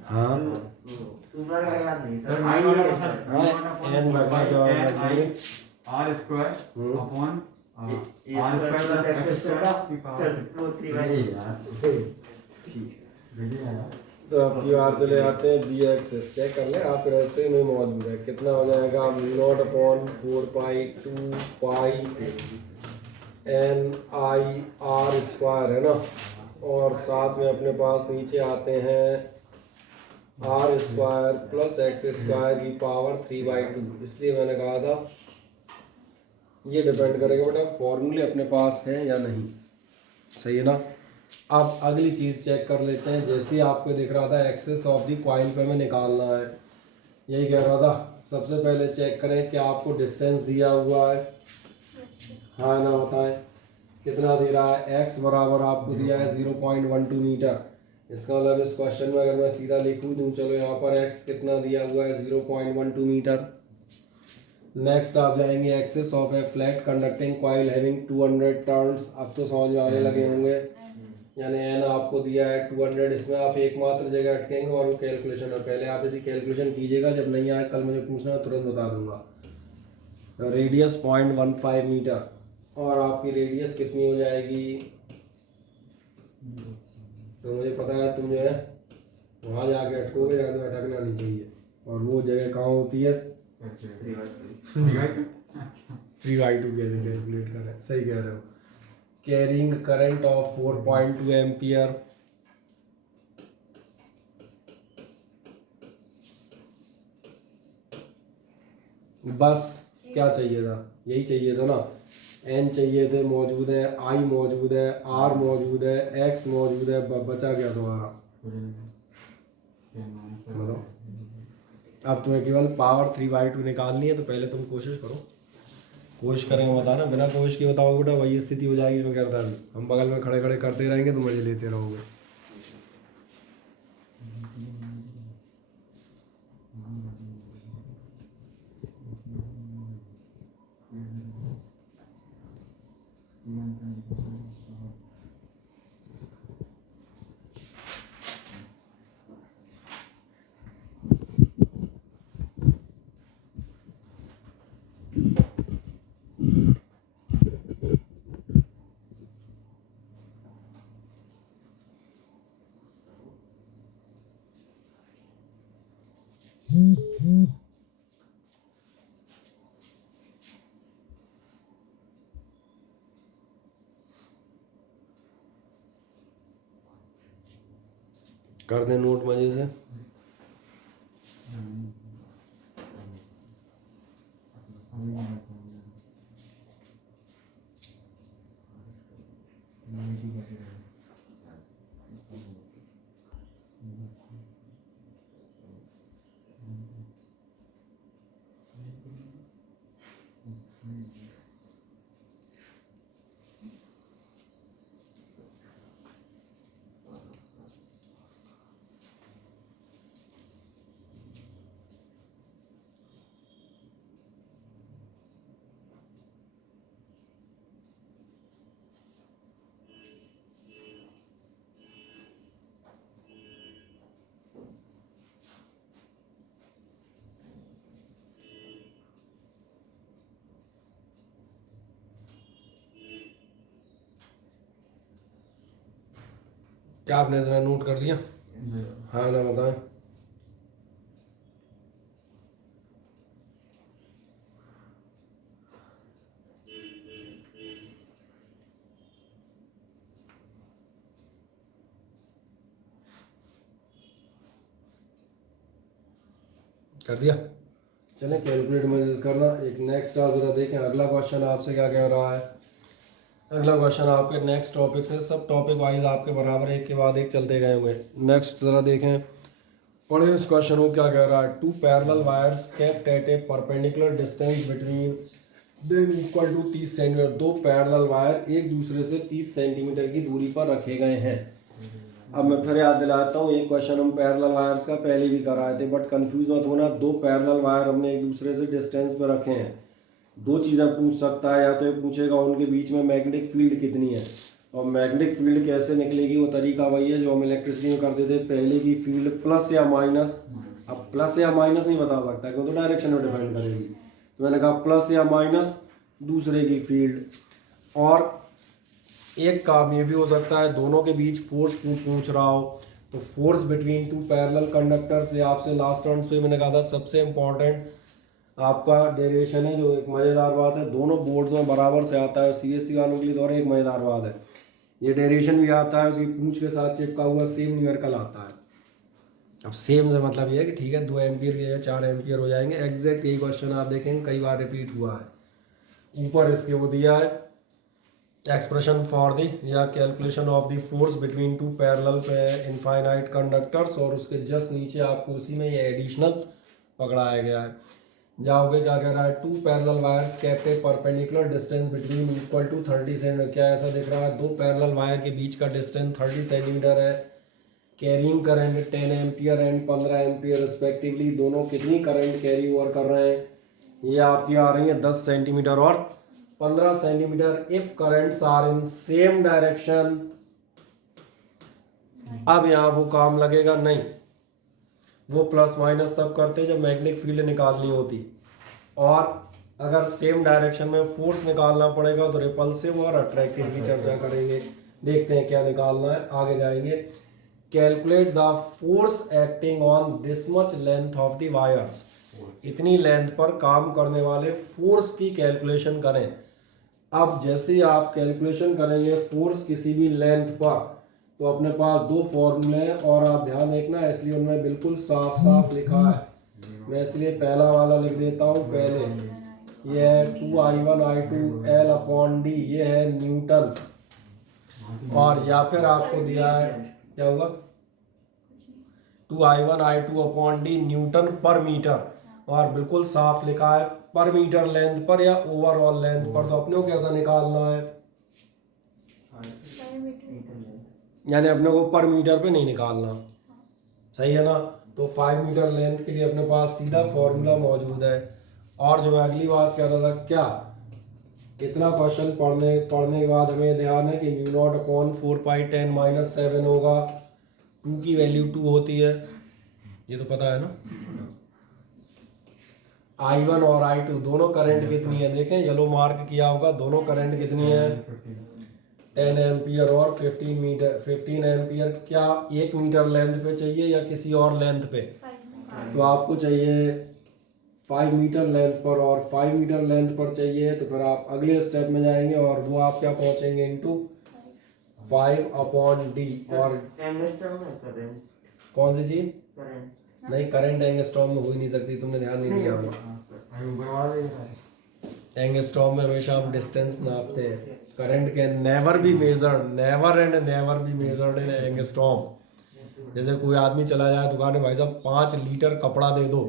हाँ तुम्हारा याद नहीं सर, एन रखना चाहिए R square upon R square plus X square की पावर। तो अब की बार चले आते हैं बी एक्सिस, चेक कर ले आप रजिस्ट्री में मौजूद है। कितना हो जाएगा, naught upon 4 pi 2 pi N I R square है ना, और साथ में अपने पास नीचे आते हैं R square plus X square की पावर 3/2। इसलिए मैंने कहा था ये डिपेंड करेगा बेटा फॉर्मूले अपने पास हैं या नहीं, सही है ना। अब अगली चीज़ चेक कर लेते हैं। जैसे आपको दिख रहा था एक्सिस ऑफ दी कॉइल पे हमें निकालना है, यही कह रहा था। सबसे पहले चेक करें क्या आपको डिस्टेंस दिया हुआ है, हाँ ना बताएं कितना दे रहा है। x बराबर आपको दिया है 0.12 मीटर। इसका मतलब इस क्वेश्चन में अगर मैं सीधा लिखूँ दूँ, चलो यहाँ पर x कितना दिया हुआ है 0.12 मीटर। नेक्स्ट आप जाएंगे axis of a flat conducting coil having 200 turns. अब तो समझ में आने लगे होंगे, यानी एन आपको दिया है 200। इसमें आप एकमात्र जगह अटकेंगे और वो कैलकुलेशन है। पहले आप इसी कैलकुलेशन कीजिएगा, जब नहीं आए कल मुझे पूछना तुरंत बता दूंगा। रेडियस 0.15 मीटर, और आपकी रेडियस कितनी हो जाएगी, तो मुझे पता है तुम जो है वहाँ जाके अटकोगे, ज़्यादा तो अटकना नहीं चाहिए। और वो जगह कहाँ होती है, 3/2 कैसे कैलकुलेट करें, सही कह रहे हो। कैरिंग करंट ऑफ 4.2 एम्पियर, बस क्या चाहिए था, यही चाहिए था ना। एन चाहिए थे, मौजूद है, आई मौजूद है, आर मौजूद है, एक्स मौजूद है, बचा क्या तुम्हारा, बताओ। अब तुम्हें केवल पावर 3/2 निकालनी है, तो पहले तुम कोशिश करो। कोशिश करेंगे बताना, बिना कोशिश के बताओगे बेटा वही स्थिति हो जाएगी। मैं कहता हूँ हम बगल में खड़े खड़े करते रहेंगे तो मजे लेते रहोगे। कर दे नोट मजे से। क्या आपने इतना नोट कर दिया? हाँ ना बताएं। कर दिया? चलें कैलकुलेट में करना। एक नेक्स्ट आप जरा देखें अगला क्वेश्चन आपसे क्या कह रहा है। अगला क्वेश्चन आपके नेक्स्ट टॉपिक से, सब टॉपिक वाइज आपके बराबर एक के बाद एक चलते गए होंगे। नेक्स्ट जरा देखें, पढ़े इस क्वेश्चन को क्या कह रहा है। Two parallel wires kept at a perpendicular distance between then equal to 30 centimetre. दो पैरेलल वायर एक दूसरे से 30 सेंटीमीटर की दूरी पर रखे गए हैं। अब मैं फिर याद दिलाता हूँ, एक क्वेश्चन हम पैरेलल वायर्स का पहले भी कराए थे, बट कंफ्यूज मत होना। दो पैरेलल वायर हमने एक दूसरे से डिस्टेंस पर रखे हैं। दो चीज़ें पूछ सकता है, या तो ये पूछेगा उनके बीच में मैग्नेटिक फील्ड कितनी है, और मैग्नेटिक फील्ड कैसे निकलेगी। वो तरीका वही है जो हम इलेक्ट्रिसिटी में करते थे, पहले की फील्ड प्लस या माइनस। अब प्लस या माइनस नहीं बता सकता क्यों, तो डायरेक्शन में डिपेंड करेगी। तो मैंने कहा प्लस या माइनस दूसरे की फील्ड। और एक काम ये भी हो सकता है दोनों के बीच फोर्स पूछ रहा हो, तो force between two parallel conductor से आपसे लास्ट टर्म्स पे मैंने कहा था सबसे इम्पोर्टेंट आपका डेरिवेशन है, जो एक मज़ेदार बात है, दोनों बोर्ड्स में बराबर से आता है। सीएससी वालों के लिए तो और एक मज़ेदार बात है, ये डेरिवेशन भी आता है, उसकी पूंछ के साथ चिपका हुआ सेम न्यूमेरिकल आता है। अब सेम से मतलब ये है कि ठीक है 2 एम्पियर के 4 एम्पियर हो जाएंगे। एग्जैक्ट यही क्वेश्चन आप देखेंगे कई बार रिपीट हुआ है। ऊपर इसके वो दिया है एक्सप्रेशन फॉर द या calculation of the force between two parallel infinite conductors, और उसके जस्ट नीचे आपको उसी में ये एडिशनल पकड़ाया गया है। जाओगे क्या कह रहा है, two parallel wires kept a perpendicular distance between equal to 30 centimetre. क्या ऐसा दिख रहा है, दो पैरेलल वायर के बीच का डिस्टेंस 30 सेंटीमीटर है। Carrying current 10 ampere and 15 ampere respectively. दोनों कितनी करंट कैरी ओवर कर रहे हैं, ये आपकी आ रही है 10 सेंटीमीटर और 15 centimetre. If currents are in same direction, अब यहाँ वो काम लगेगा नहीं, वो प्लस माइनस तब करते जब मैग्नेटिक फील्ड निकालनी होती, और अगर सेम डायरेक्शन में फोर्स निकालना पड़ेगा तो रिपल्सिव और अट्रैक्टिव की चर्चा करेंगे। देखते हैं क्या निकालना है, आगे जाएंगे। Calculate the force acting on this much length of the wires. इतनी लेंथ पर काम करने वाले फोर्स की कैलकुलेशन करें। अब जैसे आप कैलकुलेशन करेंगे फोर्स किसी भी लेंथ पर, तो अपने पास दो फॉर्मूले हैं, और आप ध्यान देखना इसलिए उनमें बिल्कुल साफ साफ लिखा है। मैं इसलिए पहला वाला लिख देता हूँ पहले। ये है 2I1I2 L/D, ये है न्यूटन, और या फिर आपको दिया है क्या होगा 2I1I2/D न्यूटन पर मीटर, और बिल्कुल साफ लिखा है पर मीटर लेंथ पर या ओवरऑल लेंथ पर। तो अपने को कैसा निकालना है, यानी अपने को पर मीटर पे नहीं निकालना, सही है ना। तो 5 मीटर लेंथ के लिए अपने पास सीधा फॉर्मूला मौजूद है। और जो मैं अगली बात कह रहा था, क्या इतना क्वेश्चन पढ़ने के बाद हमें ध्यान है कि μ0/4π10-7 होगा, 2 की वैल्यू 2 होती है, ये तो पता है ना। I1 और I2 दोनों करंट कितनी है, देखें येलो मार्क किया होगा, दोनों करंट कितनी है 10 एम्पियर और 15 एम्पियर। क्या 1 मीटर लेंथ पे चाहिए या किसी और लेंथ पे, तो आपको चाहिए 5 मीटर लेंथ पर, और 5 मीटर लेंथ पर चाहिए तो फिर आप अगले स्टेप में जाएंगे और वो आप क्या पहुंचेंगे इनटू 5/D। और कौन सी चीज, नहीं करंट एंगस्ट्रॉम में हो ही नहीं सकती, तुमने ध्यान नहीं दिया होगा। एंगस्ट्रॉम में हमेशा हम डिस्टेंस नापते हैं, current can never be measured, never and never be measured in angstrom. जैसे कोई आदमी चला जाए दुकान में, भाई साहब 5 लीटर कपड़ा दे दो,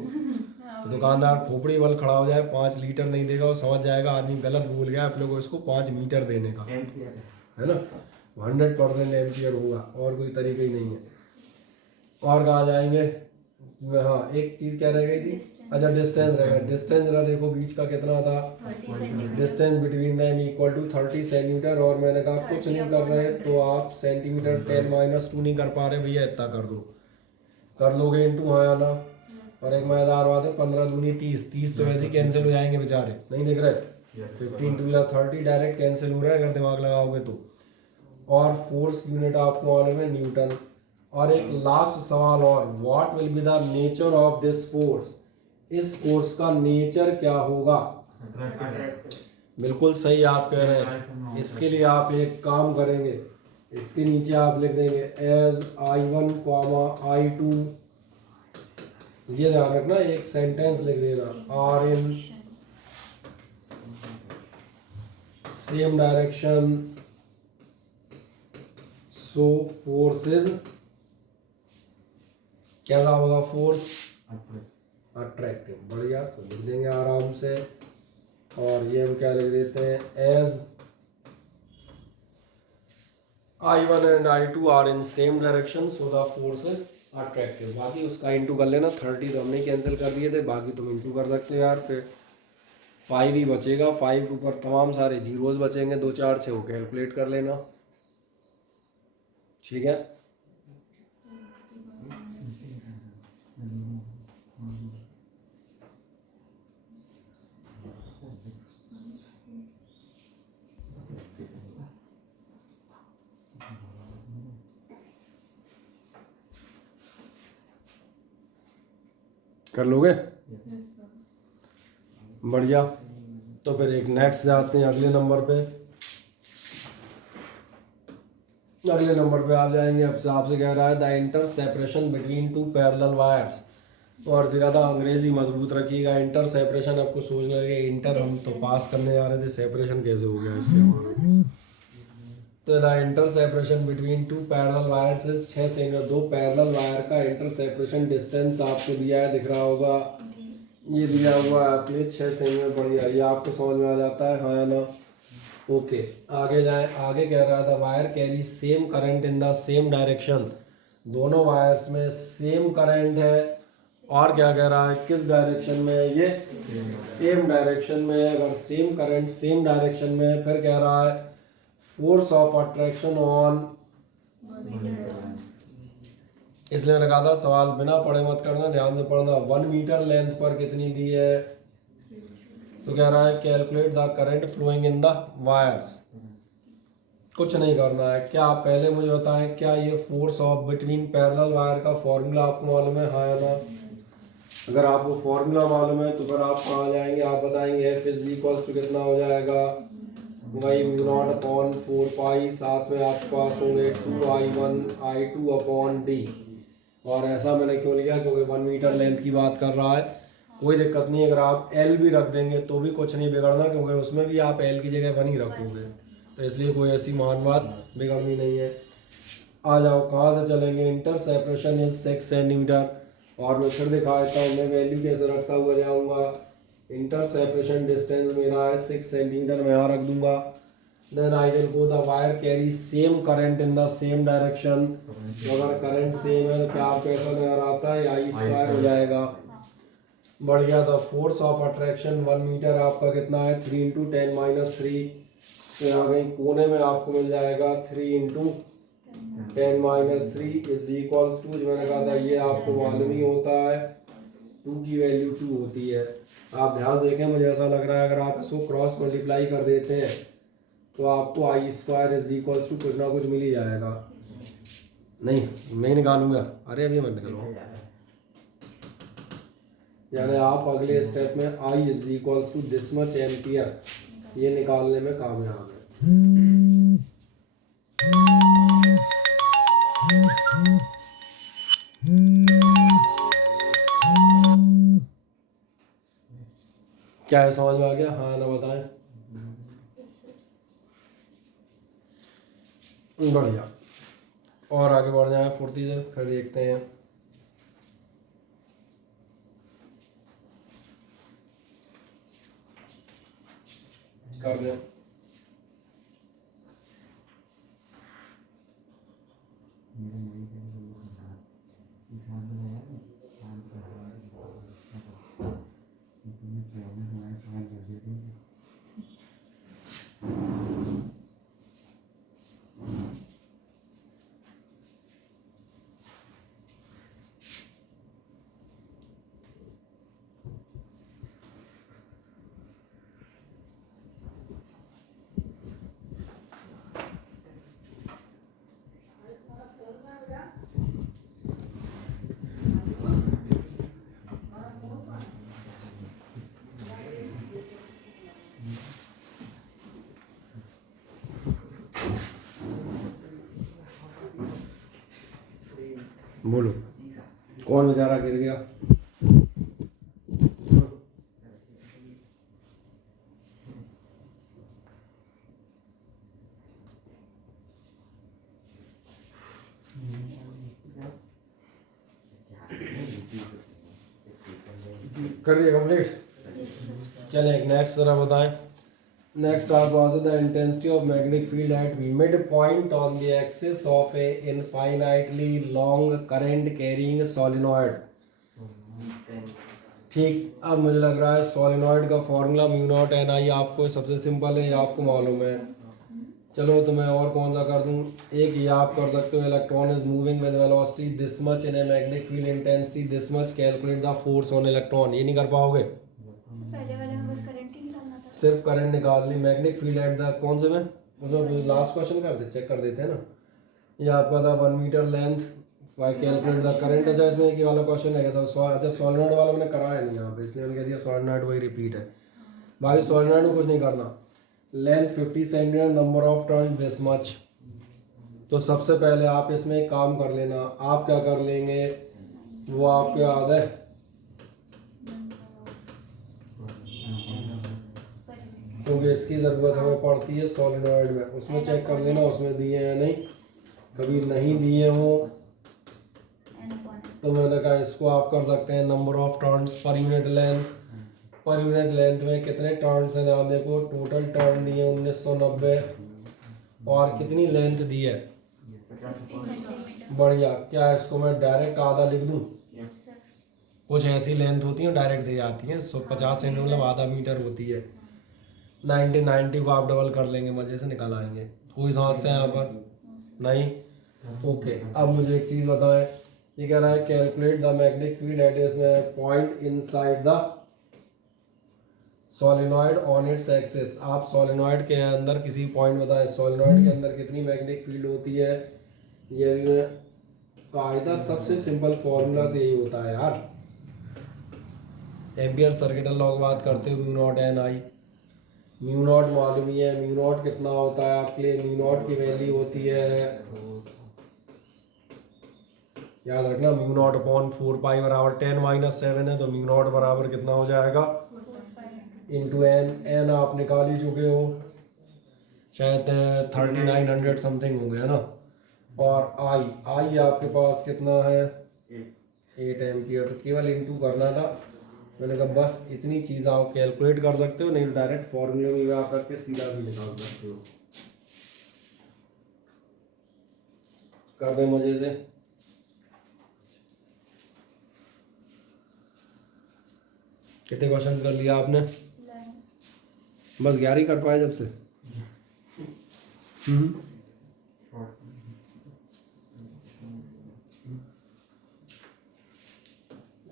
तो दुकानदार खोपड़ी बल खड़ा हो जाए, 5 लीटर नहीं देगा, वो समझ जाएगा आदमी गलत बोल गया, अपने को इसको 5 मीटर देने का, है ना। 100% एम्पियर होगा, और कोई तरीका ही नहीं है। और कहाँ जाएंगे, हाँ एक चीज़ क्या रह गई थी, अच्छा डिस्टेंस रह गया। डिस्टेंस जरा देखो बीच का कितना था, 30 centimetre. Distance between them equal to 30 centimetre. और मैंने कहा कुछ नहीं कर रहे तो आप सेंटीमीटर 10-2 नहीं कर पा रहे भैया, इतना कर दो, कर लोगे इंटू, हाँ या ना। और एक मजेदार बात है, 15 दूनी 30, 30 तो ऐसे ही कैंसिल हो जाएंगे बेचारे, नहीं दिख रहे, 15 टू या 30 डायरेक्ट कैंसिल हो रहा है अगर दिमाग लगाओगे तो। और फोर्स यूनिट आपको मालूम है न्यूटन। और एक लास्ट सवाल और, what will be the nature of this force, इस फोर्स का नेचर क्या होगा। बिल्कुल सही आप कह रहे हैं। इसके लिए आप एक काम करेंगे, इसके नीचे आप लिख देंगे एज I1, I2, ये ध्यान रखना, एक सेंटेंस लिख देना, are in same direction so forces, कैसा होगा फोर्स, अट्रैक्टिव। बढ़िया, तो लिख देंगे आराम से। और ये हम क्या लिख देते हैं, as I1 and I2 are in same direction so the force is attractive. बाकी उसका इंटू कर लेना, 30 तो हमने कैंसिल कर दिए थे, बाकी तुम इंटू कर सकते हो यार। फिर 5 ही बचेगा, 5 के ऊपर तमाम सारे जीरोज बचेंगे, 2 4 6 वो कैलकुलेट कर लेना, ठीक है। कर लोगे, बढ़िया। तो फिर एक नेक्स्ट जाते हैं अगले नंबर पे। अगले नंबर पे आप जाएंगे, अब से आपसे कह रहा है the inter separation between 2 parallel wires. और ज़्यादा अंग्रेजी मजबूत रखिएगा, इंटर सेपरेशन आपको सोचने लगे, इंटर हम तो पास करने जा रहे थे, सेपरेशन कैसे हो गया इससे हमारा। तो the inter separation between 2 parallel wires is 6 centimetre. 2 parallel wire का इंटर सेपरेशन डिस्टेंस आपको दिया है, दिख रहा होगा, ये दिया हुआ है आपके 6 सेंटीमीटर। बढ़िया, ये आपको समझ में आ जाता है, हाँ या ना। ओके, आगे जाएं। आगे कह रहा था wire carry same current in the same direction. दोनों वायर्स में सेम करंट है, और क्या कह रहा है, किस डायरेक्शन में है, ये सेम डायरेक्शन में है। अगर सेम करंट सेम डायरेक्शन में है, फिर कह रहा है फोर्स ऑफ अट्रैक्शन ऑन, इसलिए मैंने कहा था सवाल बिना पढ़े मत करना, ध्यान से पढ़ना। 1 मीटर लेंथ पर कितनी दी है, तो कह रहा है calculate the current flowing in the wires. कुछ नहीं करना है, क्या आप पहले मुझे बताएं, क्या ये force of between parallel wire का फॉर्मूला आपको मालूम है, हाँ या ना। अगर आपको फॉर्मूला मालूम है तो फिर आप कहाँ जाएंगे, आप बताएंगे एफ इज इक्वल्स टू कितना हो जाएगा, वही म्यू नॉट अपॉन 4 पाई, साथ में आपके पास होंगे 2I1 I2 अपॉन डी। और ऐसा मैंने क्यों लिया, क्योंकि 1 मीटर लेंथ की बात कर रहा है, कोई दिक्कत नहीं। अगर आप एल भी रख देंगे तो भी कुछ नहीं बिगड़ना, क्योंकि उसमें भी आप एल की जगह 1 ही रखोगे, तो इसलिए कोई ऐसी महान बात बिगड़नी नहीं है। आ जाओ, कहाँ से चलेंगे, इंटर सेपरेशन इज 6 सेंटीमीटर। और मैं फिर दिखा देता हूँ, मैं वैल्यू कैसे रखता हुआ जाऊँगा। इंटर सेपरेशन डिस्टेंस मेरा है 6 सेंटीमीटर, मैं यहाँ रख दूंगा। Then I will go the wire carry same current in the same direction. अगर करंट सेम है तो क्या आपको ऐसा नजर आता है, आई स्क्वायर हो जाएगा। बढ़िया, the force of attraction 1 metre आपका कितना है, 3 × 10⁻3। तो यहाँ कहीं कोने में आपको मिल जाएगा 3 × 10⁻3 इज इक्वल्स टू, जो मैंने कहा था ये आपको मालूम ही होता है, 2 की वैल्यू 2 होती है। आप ध्यान से देखें, मुझे ऐसा लग रहा है अगर आप इसको क्रॉस मल्टीप्लाई कर देते हैं तो आपको आई स्क्वायर इज इक्वल्स टू कुछ ना कुछ मिल ही जाएगा। नहीं, मैं निकालूंगा, अरे अभी मत निकालो। यानी आप अगले स्टेप में I is equals to this much ampere ये निकालने में कामयाब है। क्या है, समझ में आ गया, हाँ ना बताएं। बढ़िया। और आगे बढ़ जाए फुर्ती से, फिर देखते हैं। कर दें। बोलो, कौन बेचारा गिर गया? कर दिया कंप्लीट। चलें एक नेक्स्ट जरा बताएं। नेक्स्ट आप was the intensity of magnetic field at mid point on the axis of A infinitely long current carrying solenoid. ठीक, अब मुझे लग रहा है सोलेनॉइड का फॉर्मूला म्यू नॉट एन आई आपको सबसे सिंपल है, ये आपको मालूम है। चलो तो मैं और कौन सा कर दूं, एक ये आप कर सकते हो, electron is moving with velocity this much in A magnetic field intensity this much, calculate the force on electron. ये नहीं कर पाओगे? पहले वाले में बस करंट ही निकालना था। सिर्फ करंट निकाल ली। मैग्नेटिक फील्ड एट द कौन से में, उसमें लास्ट क्वेश्चन कर दे, चेक कर देते हैं ना। ये आपका था 1 metre length by calculate the current. अच्छा इसमें एक ही वाला क्वेश्चन है क्या? अच्छा सोलेनॉइड वाला मैंने कराया नहीं यहाँ पे, इसलिए मैंने कह दिया सोलेनॉइड वही रिपीट है। बाकी सोलेनॉइड में कुछ नहीं करना। Length 50 centimetre, number of turn this much. तो सबसे पहले आप इसमें एक काम कर लेना, आप क्या कर लेंगे वो आपको याद है, क्योंकि इसकी ज़रूरत हमें पड़ती है सोलेनॉइड में। उसमें चेक कर लेना उसमें दिए हैं नहीं, कभी नहीं दिए हो तो मैंने कहा इसको आप कर सकते हैं number of turns per unit length. Per unit length में कितने टर्न्स हैं ध्यान देखो, टोटल टर्न दिए 1990 और कितनी लेंथ दी है? 50 सेंटीमीटर। बढ़िया। क्या इसको मैं डायरेक्ट आधा लिख दूं? Yes sir. कुछ ऐसी लेंथ होती है डायरेक्ट दी जाती है, 50 सेंटीमीटर मतलब आधा मीटर होती है। 90 को आप डबल कर लेंगे, मजे से निकाल आएंगे। कोई समस्या यहाँ पर नहीं? ओके। अब मुझे एक चीज़ बताएं, ये कह रहा है calculate the magnetic field eight is point inside the solenoid on its axis. आप सोलेनॉइड के अंदर किसी पॉइंट बताएं, सोलेनॉइड के अंदर कितनी मैग्नेटिक फील्ड होती है। ये भी मैं कायदा सबसे सिंपल फॉर्मूला तो यही होता है यार, एम्पियर सर्किटल लॉ की बात करते हो, mu not an I. Mu naught मालूम ही है, म्यू नॉट कितना होता है आपके लिए, म्यू नॉट की वैल्यू होती है, याद रखना, म्यू नॉट अपॉन 4 पाई बराबर 10-7 है, तो म्यू नॉट बराबर कितना हो जाएगा इंटू एन। एन आप निकाल ही चुके हो, शायद 3900 समथिंग हो गया ना। और आई, आई आपके पास कितना है 8 एम्पियर, तो केवल इंटू करना था। मैंने कहा बस इतनी चीज़ आप कैलकुलेट कर सकते हो, नहीं तो डायरेक्ट फॉर्मूले में आ करके सीधा भी निकाल सकते हो। कर दे मजे से। कितने क्वेश्चंस कर लिया आपने? बस 11 ही कर पाए जब से।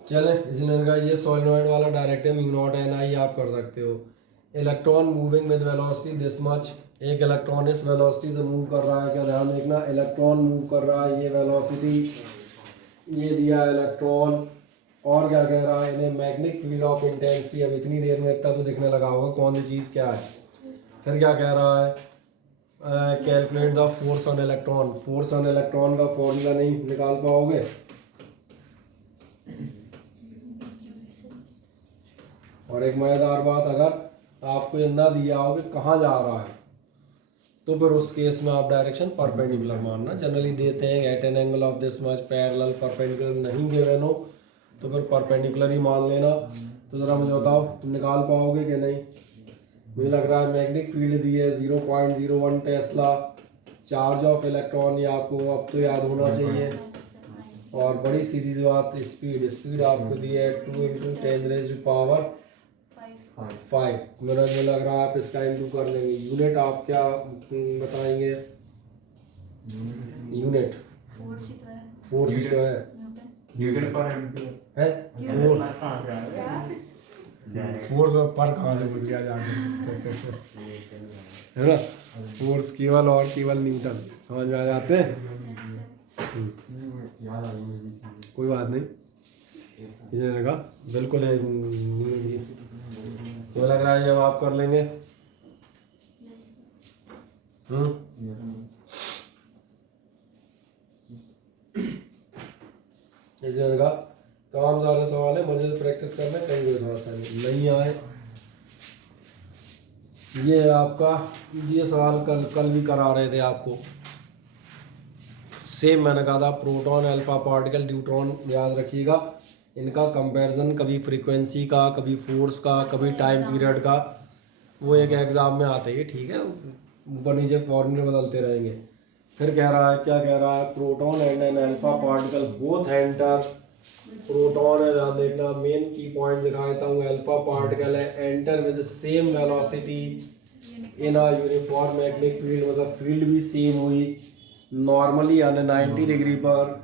चले, इसने कहा ये सोलेनॉइड वाला डायरेक्ट है, म्यू नॉट एन आई आप कर सकते हो। Electron moving with velocity this much, एक इलेक्ट्रॉन इस वेलोसिटी से मूव कर रहा है, क्या ध्यान देखना, इलेक्ट्रॉन मूव कर रहा है, ये वेलोसिटी, ये दिया इलेक्ट्रॉन। और क्या कह रहा है, इन्हें मैग्नेटिक फील्ड ऑफ इंटेंसिटी। अब इतनी देर में इतना तो दिखने लगा होगा कौन सी चीज़ क्या है। फिर क्या कह रहा है, calculate the force on electron. Force on electron का फॉर्मूला नहीं निकाल पाओगे। और एक मजेदार बात, अगर आपको ये ना दिया हो कि कहाँ जा रहा है, तो फिर उस केस में आप डायरेक्शन परपेंडिकुलर मानना। जनरली देते हैं at an angle of this much parallel perpendicular, नहीं गिवन हो तो फिर परपेंडिकुलर ही मान लेना। तो ज़रा मुझे बताओ तुम निकाल पाओगे कि नहीं? मुझे लग रहा है मैग्नेटिक फील्ड दी है 0.01 टेस्ला, चार्ज ऑफ इलेक्ट्रॉन ये आपको अब तो याद होना चाहिए। और बड़ी सीरीज बात स्पीड आपको दी है 2 × 10⁻⁵ मुझे लग रहा है आप इसका इंटू कर लेंगे। यूनिट आप क्या बताएंगे? यूनिट फोर्स ही तो है न्यूटन पर एम्पीयर है फोर्स। कहाँ से आ गया? फोर्स और पर कहाँ से घुस गया जाके है ना? फोर्स केवल और केवल न्यूटन समझ में आ जाते हैं। याद आ गई। कोई बात नहीं, इसने कहा बिल्कुल है। तो लग रहा है जब आप कर लेंगे इसने कहा तमाम सारे सवाल है, मुझे प्रैक्टिस करना है, कहीं कोई समस्या नहीं आए। ये आपका ये सवाल कल भी करा रहे थे आपको, सेम मैंने कहा था प्रोटॉन अल्फा पार्टिकल न्यूट्रॉन याद रखिएगा। इनका कंपैरिजन कभी फ्रीक्वेंसी का, कभी फोर्स का, कभी टाइम पीरियड का, वो एक एग्जाम में आते ही ठीक है, ऊपर नीचे फॉर्मूले बदलते रहेंगे। फिर कह रहा है क्या कह रहा है? Proton and an alpha particle both enter, proton है ध्यान देखना, मेन की पॉइंट दिखा देता हूँ, अल्फा पार्टिकल है enter with same velocity in a uniform magnetic field, मतलब फील्ड भी सेम हुई नॉर्मली यानी 90 डिग्री पर।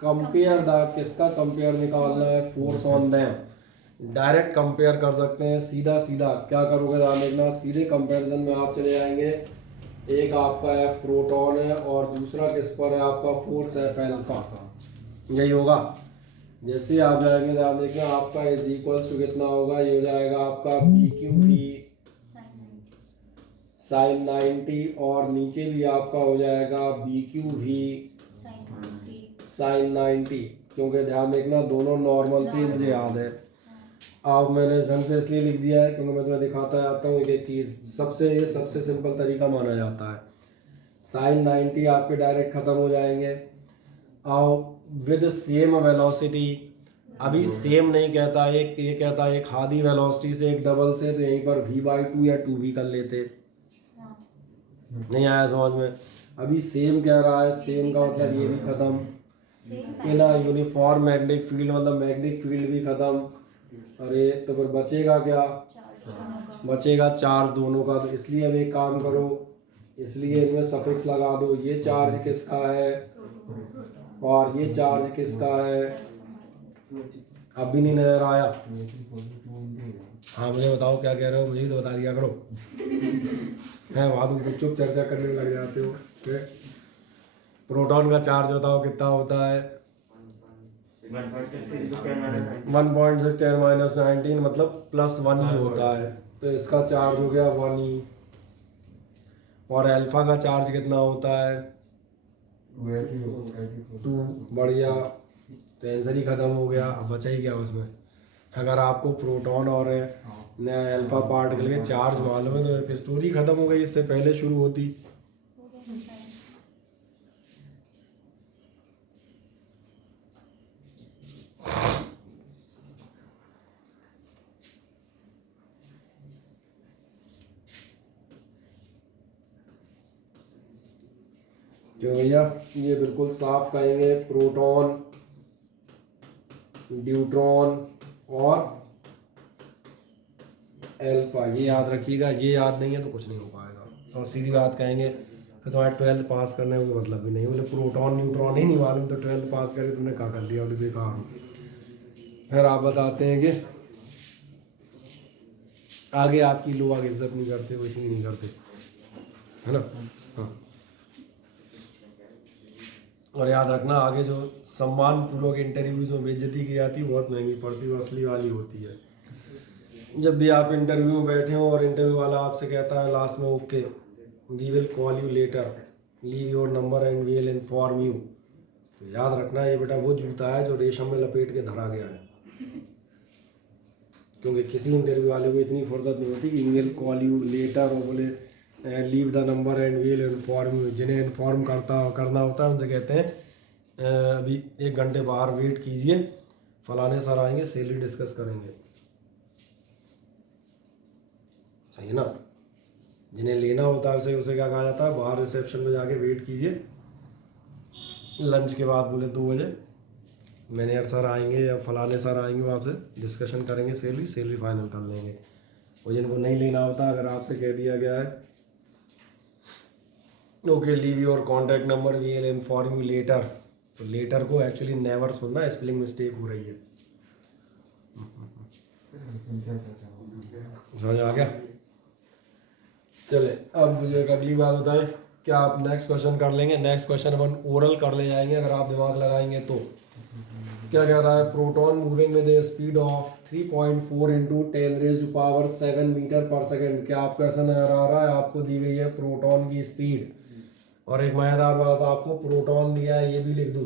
कंपेयर द, किसका कंपेयर निकालना है? Force on them. Direct compare कर सकते हैं, सीधा सीधा क्या करोगे ध्यान देखना, सीधे कंपैरिजन में आप चले जाएंगे। एक आपका एफ प्रोटॉन है और दूसरा किस पर है? आपका फोर्स एफ अल्फा, यही होगा। जैसे आप जाएंगे ध्यान देखना, आपका इज इक्वल्स टू कितना होगा? ये हो जाएगा आपका बी क्यू वी साइन 90 और नीचे भी आपका हो जाएगा बी क्यू वी साइन 90, क्योंकि ध्यान देखना दोनों नॉर्मल थे, मुझे याद है। अब मैंने इस ढंग से इसलिए लिख दिया है क्योंकि मैं तुम्हें दिखाता जाता हूँ एक चीज़, ये सबसे सिंपल तरीका माना जाता है। साइन 90 आपके डायरेक्ट ख़त्म हो जाएंगे और विद सेम वेलोसिटी, अभी सेम नहीं कहता, एक ये कहता है एक आधी वेलोसिटी से एक डबल से, तो यहीं पर v/2 या 2v कर लेते। नहीं आया समझ में? अभी सेम कह रहा है, सेम का मतलब ये भी खत्म, इन अ यूनिफॉर्म मैग्नेटिक फील्ड मतलब मैग्नेटिक फील्ड भी खत्म। अरे तो फिर बचेगा क्या? बचेगा चार्ज दोनों का। तो इसलिए अब एक काम करो, इसलिए इनमें सफिक्स लगा दो, ये चार्ज किसका है और ये चार्ज किसका है। अब भी नहीं नजर आया? हाँ मुझे बताओ क्या कह रहे हो, मुझे भी तो बता दिया करो है वहाँ तुम चुप चर्चा करने में लग जाते हो। प्रोटॉन का चार्ज बताओ कितना होता है? 1.6 मतलब +1 ही होता है, तो इसका चार्ज हो गया 1 ही। और अल्फा का चार्ज कितना होता है? 2। बढ़िया, तो आंसर ही खत्म हो गया। अब बचा ही क्या उसमें? अगर आपको प्रोटॉन और अल्फा पार्टिकल के चार्ज मालूम है तो एक स्टोरी खत्म हो गई, इससे पहले शुरू होती। क्यों भैया? ये बिल्कुल साफ कहेंगे, प्रोटॉन, न्यूट्रॉन और अल्फा, ये याद रखिएगा। ये याद नहीं है तो कुछ नहीं हो पाएगा। और सीधी बात कहेंगे फिर तुम्हारे 12th पास करने का मतलब भी नहीं, बोले प्रोटॉन न्यूट्रॉन ही नहीं मालूम तो 12th पास करके तुमने क्या कर लिया? बोले बेकार। फिर आप बताते हैं कि आगे आपकी लोग आगे इज्जत नहीं करते, वो इसलिए नहीं करते, है ना? हाँ। और याद रखना आगे जो सम्मान पूर्वक इंटरव्यूज में बेइज्जती की जाती है बहुत महंगी पड़ती है, वो असली वाली होती है। जब भी आप इंटरव्यू में बैठे हो और इंटरव्यू वाला आपसे कहता है लास्ट में okay we will call you later, leave your number and we will inform you, तो याद रखना ये बेटा वो जूता है जो रेशम में लपेट के धरा गया है। क्योंकि किसी इंटरव्यू वाले को इतनी फुर्सत नहीं होती कि we will call you later और बोले leave the number and we'll inform you. जिन्हें इन्फॉर्म करना होता है उनसे कहते हैं अभी 1 घंटे बाहर वेट कीजिए, फलाने सर आएंगे, सैलरी डिस्कस करेंगे। सही है ना। जिन्हें लेना होता है उसे क्या कहा जाता है, बाहर रिसेप्शन में जाके वेट कीजिए, लंच के बाद बोले 2 बजे मैनेजर सर आएंगे या फलाने सर आएंगे, वो आपसे डिस्कशन करेंगे, सैलरी फाइनल कर लेंगे। और जिनको नहीं लेना होता, अगर आपसे कह दिया गया है okay leave your contact number we will inform you later, तो लेटर को एक्चुअली नेवर सुनना, स्पेलिंग मिस्टेक हो रही है। समझ आ गया। चले अब मुझे एक अगली बात बताएं, क्या आप नेक्स्ट क्वेश्चन कर लेंगे? नेक्स्ट क्वेश्चन अपन ओरल कर ले जाएंगे अगर आप दिमाग लगाएंगे तो। क्या कह रहा है, proton moving with a speed of 3.4 into 10⁻⁷ metre per second. क्या आपको ऐसा नजर आ रहा है, आपको दी गई है प्रोटॉन की स्पीड, और एक मजेदार बात आपको प्रोटॉन दिया है, ये भी लिख दूँ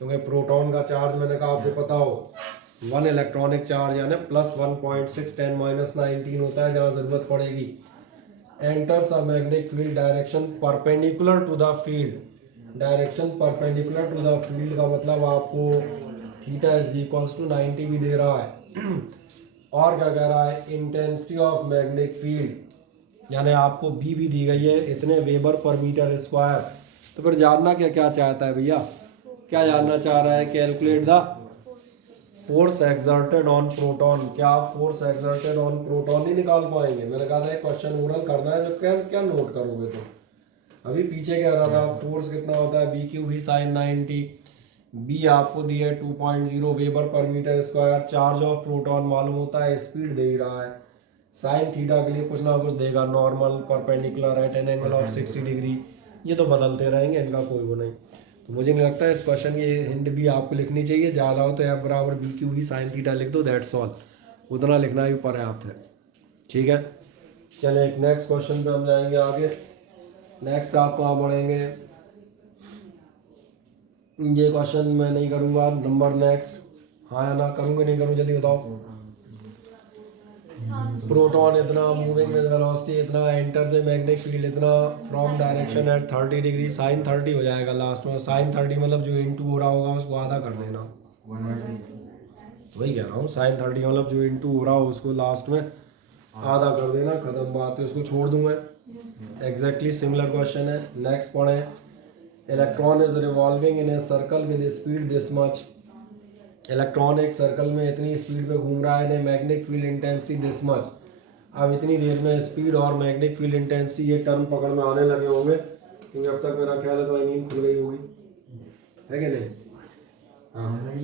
क्योंकि प्रोटॉन का चार्ज मैंने कहा आपको पता हो 1 इलेक्ट्रॉनिक चार्ज यानी +1.6 10⁻19 होता है जहाँ ज़रूरत पड़ेगी। Enters a magnetic field direction perpendicular to the field. Direction perpendicular to the field का मतलब आपको थीटा इज इक्वल्स टू 90 भी दे रहा है। और क्या कह रहा है, इंटेंसिटी ऑफ मैग्नेटिक फील्ड यानी आपको बी भी दी गई है इतने वेबर पर मीटर स्क्वायर। तो फिर जानना क्या क्या चाहता है भैया, क्या जानना चाह रहा है, calculate the force exerted on proton. क्या आप फोर्स एक्सर्टेड ऑन प्रोटॉन नहीं निकाल पाएंगे? मैंने कहा था क्वेश्चन ओरल करना है, तो क्या क्या नोट करोगे तुम। अभी पीछे कह रहा था फोर्स कितना होता है, बी क्यू ही साइन 90, बी आपको दिया है 2.0 weber per metre square, charge of proton मालूम होता है, स्पीड दे ही रहा है, साइन थीटा के लिए कुछ ना कुछ देगा, normal perpendicular eight an angle of 60 degree, ये तो बदलते रहेंगे, इनका कोई वो नहीं। तो मुझे नहीं लगता है इस क्वेश्चन की हिंट भी आपको लिखनी चाहिए, ज़्यादा हो तो एफ बराबर बी क्यू ही साइन थीटा लिख दो, दैट्स ऑल, उतना लिखना ही पर्याप्त है। ठीक है, चलिए एक नेक्स्ट क्वेश्चन पे हम जाएंगे आगे। नेक्स्ट आप कहाँ बढ़ेंगे, ये क्वेश्चन मैं नहीं करूँगा, नंबर नेक्स्ट, हाँ या ना, करूँगे नहीं करूँ, जल्दी बताओ। प्रोटॉन इतना मूविंग विद वेलोसिटी इतना, एंटर से मैग्नेटिक फील्ड इतना, from direction at 30 degree, sine 30 हो जाएगा लास्ट में, साइन 30 मतलब जो इनटू हो रहा होगा उसको आधा कर देना, वही कह रहा हूँ, साइन 30 मतलब जो इनटू हो रहा हो उसको लास्ट में आधा कर देना, खत्म बात है, उसको छोड़ दूँ मैं। एग्जैक्टली सिमिलर क्वेश्चन है, नेक्स्ट पढ़ें। Electron is revolving in a circle with speed this much. Electron एक सर्कल में इतनी स्पीड पे घूम रहा है, magnetic field intensity this much. अब इतनी देर में स्पीड और मैग्नेटिक फील्ड इंटेंसिटी ये टर्म पकड़ में आने लगे होंगे, क्योंकि अब तक मेरा ख्याल है तो नींद खुल गई होगी, है कि नहीं? हाँ।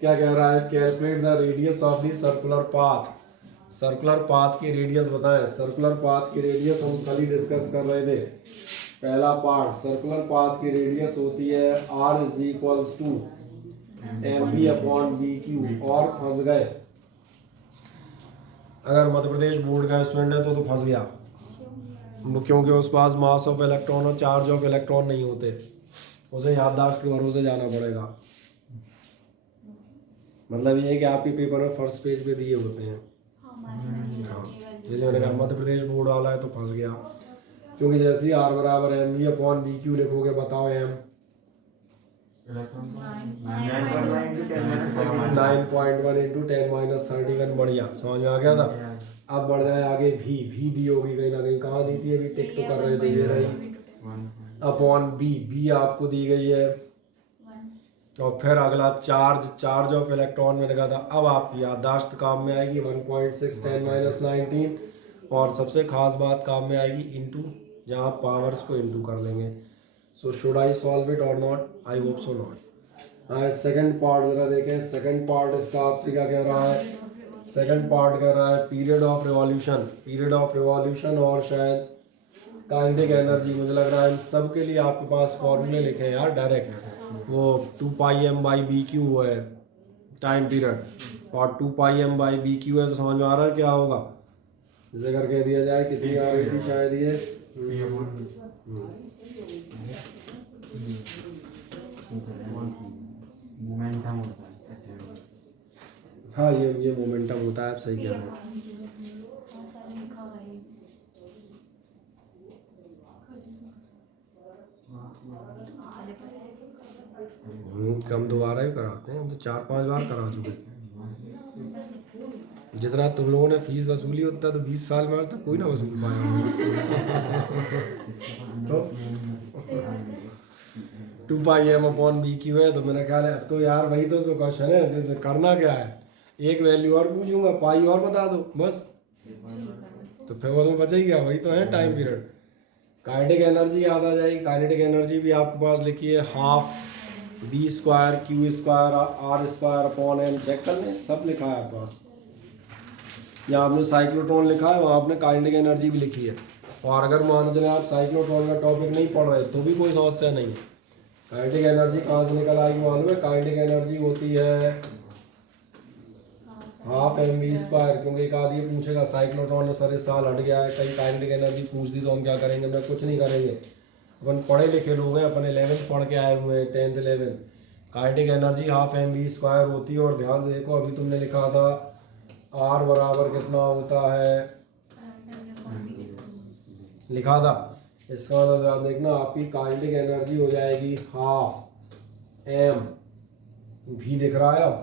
क्या कह रहा है, calculate the radius of the circular path. Circular path की रेडियस बताएं। सर्कुलर पाथ की रेडियस हम कल ही डिस्कस कर रहे थे। पहला पार्ट, सर्कुलर पाथ की रेडियस होती है r is equals to mv upon V Q. और फंस गए, अगर मध्य प्रदेश बोर्ड का स्टूडेंट है तो फंस गया, क्योंकि उस पास मास ऑफ इलेक्ट्रॉन और चार्ज ऑफ इलेक्ट्रॉन नहीं होते, उसे याददाश्त के भरोसे जाना पड़ेगा। मतलब ये है कि आपके पेपर में फर्स्ट पेज पे दिए होते हैं। मैंने कहा मध्य प्रदेश बोर्ड वाला है तो फंस गया, क्योंकि जैसे ही r बराबर M V upon V Q लिखोगे, बताओ m 9.1 इंटू 10⁻31, बढ़िया, समझ में आ गया था। अब बढ़ जाए आगे, v भी होगी कहीं ना कहीं, कहाँ दी थी अभी, टिक तो कर रहे थे, ये रही, अपॉन b आपको दी गई है, और फिर अगला चार्ज ऑफ इलेक्ट्रॉन मैंने कहा था। अब आपकी याददाश्त काम में आएगी, 1.6 10⁻19, और सबसे खास बात काम में आएगी इनटू, जहाँ पावर्स को इनटू कर लेंगे। So should I solve it और not? I hope so not. हाँ, सेकंड पार्ट जरा देखें। सेकंड पार्ट इसका आपसे क्या कह रहा है, सेकंड पार्ट कह रहा है पीरियड ऑफ रिवॉल्यूशन और शायद काइनेटिक एनर्जी। मुझे लग रहा है इन सब के लिए आपके पास फॉर्मूले लिखे हैं यार डायरेक्ट, वो 2πm/bq है टाइम पीरियड, और 2πm/bq है, तो समझ में आ रहा है क्या होगा। जैसे अगर कह दिया जाए कितनी आ रही थी शायद ये, मोमेंटम होता है। हाँ ये मोमेंटम होता है, आप सही कह रहे हैं। हम दोबारा ही कराते हैं, हम तो 4-5 बार करा चुके। जितना तुम लोगों ने फीस वसूली उतना तो 20 साल में आज तक कोई ना वसूल पाया होगा। तो सही बात है। 2πm/bq है, तो मेरा ख्याल है अब तो यार वही तो क्वेश्चन है, तो करना क्या है, एक वैल्यू और पूछूंगा, पाई और बता दो बस, तो फिर उसमें बचा ही क्या, वही तो है टाइम पीरियड। काइनेटिक एनर्जी याद आ जाएगी। काइनेटिक एनर्जी भी आपके पास लिखी है, half v² q² r²/m, check कर लें, सब लिखा है आपके पास। या आपने साइक्लोट्रॉन लिखा है, वहाँ आपने काइनेटिक एनर्जी भी लिखी है। और अगर मान चले आप साइक्लोट्रॉन का टॉपिक नहीं पढ़ रहे तो भी कोई समस्या नहीं है। काइनेटिक एनर्जी कहाँ से निकल आएगी मालूम है? काइनेटिक एनर्जी होती है हाफ mv², क्योंकि एक आदमी पूछेगा साइक्लोट्रॉन सर इस साल हट गया है, कहीं काइनेटिक एनर्जी पूछ दी तो हम क्या करेंगे? मैं कुछ नहीं करेंगे, अपन पढ़े लिखे लोग हैं, अपन 11th पढ़ के आए हुए हैं, 10th 11th। Kinetic energy half mv² होती है। और ध्यान से देखो, अभी तुमने लिखा था r बराबर कितना होता है, लिखा था, इसका मतलब ध्यान देखना, आपकी काइनेटिक एनर्जी हो जाएगी हाफ m v, दिख रहा है अब?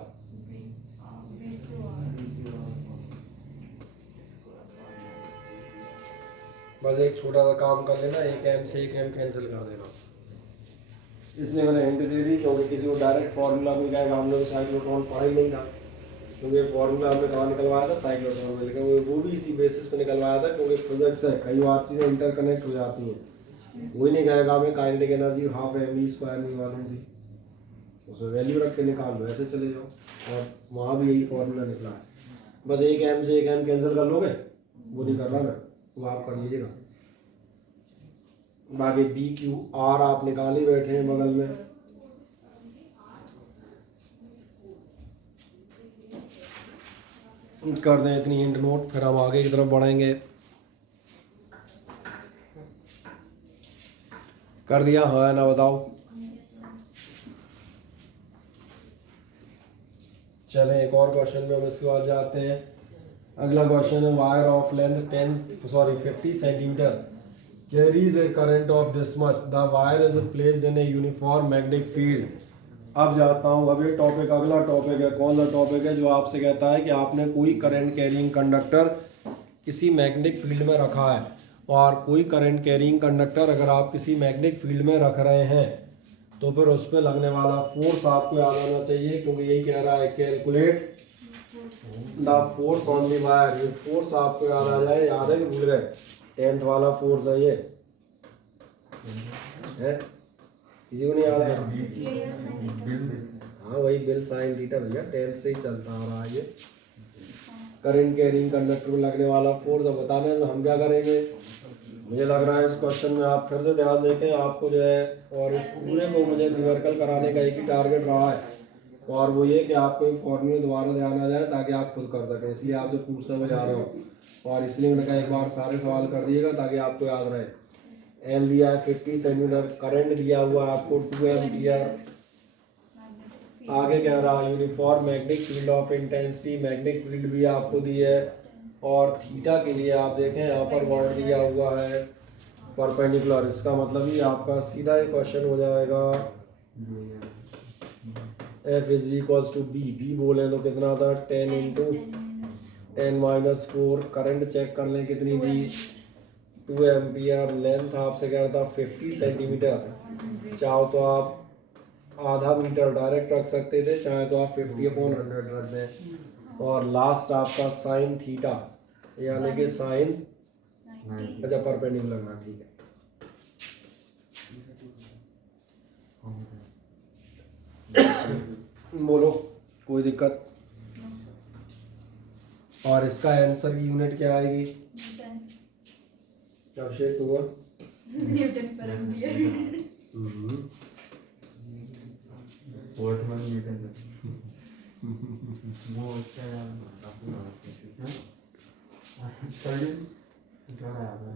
बस एक छोटा सा काम कर लेना, एक m से एक m कैंसिल कर देना। इसलिए मैंने हिंट दे दी, क्योंकि किसी को डायरेक्ट फार्मूला कोई कहेगा हम लोग साइक्लोट्रॉन पढ़ा ही नहीं था, क्योंकि फार्मूला हमने कहाँ निकलवाया था? साइक्लोट्रॉन में। लेकिन वो भी इसी बेसिस पे निकलवाया था, क्योंकि फिजिक्स है, कई बार चीज़ें इंटरकनेक्ट हो जाती हैं। वही नहीं कहेगा हमें काइनेटिक एनर्जी हाफ mv² नहीं मालूम थी, उसमें वैल्यू रख के निकाल लो, ऐसे चले जाओ। और वहाँ भी यही फार्मूला निकला है। बस एक m से एक m कैंसिल कर लोगे, वो नहीं कर रहा मैं, वो आप कर लीजिएगा। बाकी bq r आप निकाल ही बैठे हैं बगल में। कर दें इतनी हिंट नोट, फिर हम आगे की तरफ बढ़ेंगे। कर दिया? हाँ ना, बताओ। चलें एक और क्वेश्चन में हम इसके बाद जाते हैं। अगला क्वेश्चन है, wire of length 50 centimetre carries a current of this much, the wire is placed in a uniform magnetic field। अब जाता हूँ, अब ये टॉपिक, अगला टॉपिक है, कौन सा टॉपिक है? जो आपसे कहता है कि आपने कोई करंट कैरिंग कंडक्टर किसी मैग्नेटिक फील्ड में रखा है। और कोई करंट कैरिंग कंडक्टर अगर आप किसी मैग्नेटिक फील्ड में रख रहे हैं तो फिर उस पर लगने वाला फोर्स आपको याद आना चाहिए, क्योंकि यही कह रहा है calculate the force on the wire. ये फोर्स आपको याद आ जाए, याद है कि भूल गए? 10th वाला फोर्स है ये, है किसी को नहीं याद है? हाँ वही बिल साइन थीटा भैया, 10th से ही चलता आ रहा है ये। करंट कैरिंग कंडक्टर में लगने वाला फोर्स। अब बताने से हम क्या करेंगे? मुझे लग रहा है इस क्वेश्चन में आप फिर से ध्यान देखें, आपको जो है, और इस पूरे को मुझे न्यूमेरिकल कराने का एक ही टारगेट रहा है, और वो ये कि आपको फॉर्मूले दोबारा ध्यान आ जाए ताकि आप खुद कर सकें, इसलिए आपसे पूछते हुए जा रहा हूँ। और इसलिए मैंने कहा एक बार सारे सवाल कर दिएगा ताकि आपको याद रहे। एल दिया है 50 सेंटीमीटर, करंट दिया हुआ है आपको 2 एम्पियर। आगे कह रहा है uniform magnetic field of intensity, magnetic field भी आपको दी है। और थीटा के लिए आप देखें यहाँ पर वर्ड दिया हुआ है परपेंडिकुलर। इसका मतलब ही आपका सीधा ही क्वेश्चन हो जाएगा, F = B। B बोले तो कितना था? 10 × 10 - 4। करंट चेक कर लें कितनी थी? 2 एम्पियर। लेंथ आपसे कह रहा था 50 सेंटीमीटर। चाहो तो आप आधा मीटर डायरेक्ट रख सकते थे, चाहे तो आप 50/100 रख दें। और लास्ट आपका साइन थीटा, यानी कि साइन, अच्छा परपेंडिकुलर ना, ठीक है। बोलो, कोई दिक्कत? और इसका आंसर की यूनिट क्या आएगी? अभिषेक हुआ न्यूटन पर एम्पियर।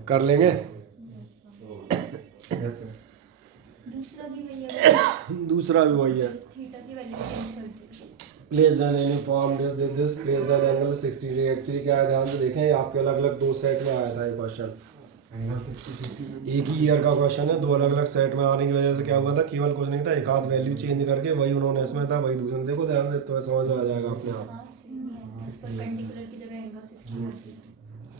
कर लेंगे। दूसरा भी वही है। थीटा की वैल्यू चेंज कर दी। Placed an uniform this placed an angle 60 degree. Actually क्या है, ध्यान से देखें, आपके अलग अलग दो सेट में आया था ये क्वेश्चन। एंगल 60 एक ही ईयर का क्वेश्चन है, दो अलग अलग सेट में आने की वजह से क्या हुआ था, केवल कुछ नहीं था, एक आध वैल्यू चेंज करके वही उन्होंने इसमें था वही दूसरे में, देखो ध्यान से तो समझ में आ जाएगा अपने आप। हाँ सेम है, उस परपेंडिकुलर की जगह एंगल 60 होती है।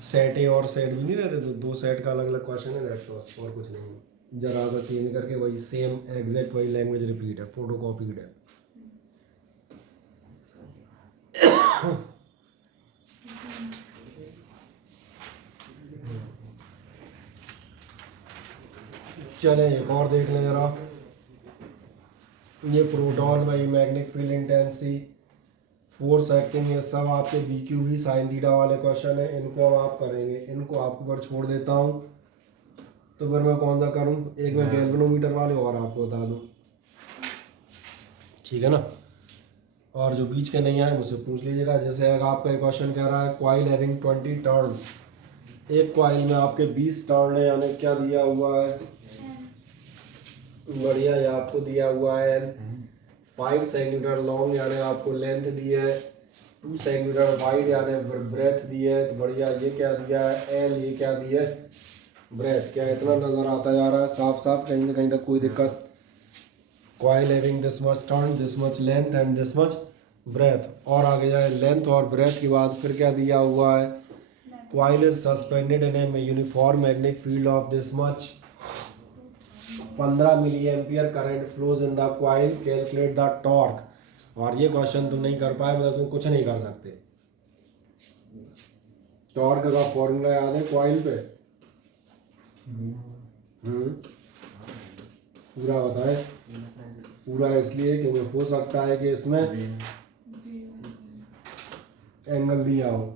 सेट ए और सेट भी नहीं रहते, तो दो सेट का अलग अलग क्वेश्चन है, दैट्स ऑल, और कुछ नहीं है। जरा सा चेंज करके वही सेम एग्जैक्ट वही लैंग्वेज रिपीट है, फोटो कॉपीड है। चले एक और देख लें जरा, ये प्रोटॉन वही magnetic field intensity, force acting, ये सब आपके B Q V sine theta वाले क्वेश्चन है, इनको अब आप करेंगे, इनको आपके ऊपर छोड़ देता हूँ। तो फिर मैं कौन सा करूँ, एक मैं गैल्वेनोमीटर वाले और आपको बता दूँ, ठीक है ना। और जो बीच के नहीं आए मुझसे पूछ लीजिएगा। जैसे अगर आपका एक क्वेश्चन कह रहा है क्वाइल हैविंग 20 टर्न्स, एक क्वाइल में आपके 20 टर्न है, यानी क्या दिया हुआ है, बढ़िया, ये आपको दिया हुआ है 5 सेंटीमीटर लॉन्ग, यानी आपको लेंथ दी है, 2 सेंटीमीटर वाइड यानी ब्रेथ दी है, तो बढ़िया। ये क्या दिया है एल, ये क्या दिया है ब्रेथ, क्या इतना नज़र आता जा रहा है साफ साफ, कहीं से कहीं तक कोई दिक्कत। Coil having this much turn, this much length and this much breadth, और आगे जाए लेंथ और ब्रेथ के बाद फिर क्या दिया हुआ है, coil is suspended in a uniform magnetic field of this much, 15 milli ampere current flows in the coil, calculate the torque. और ये क्वेश्चन तुम नहीं कर पाए मतलब तुम कुछ नहीं कर सकते। टॉर्क का फॉर्मूला याद है कॉइल पे, पूरा बताए, पूरा इसलिए क्योंकि हो सकता है कि इसमें एंगल दिया हो,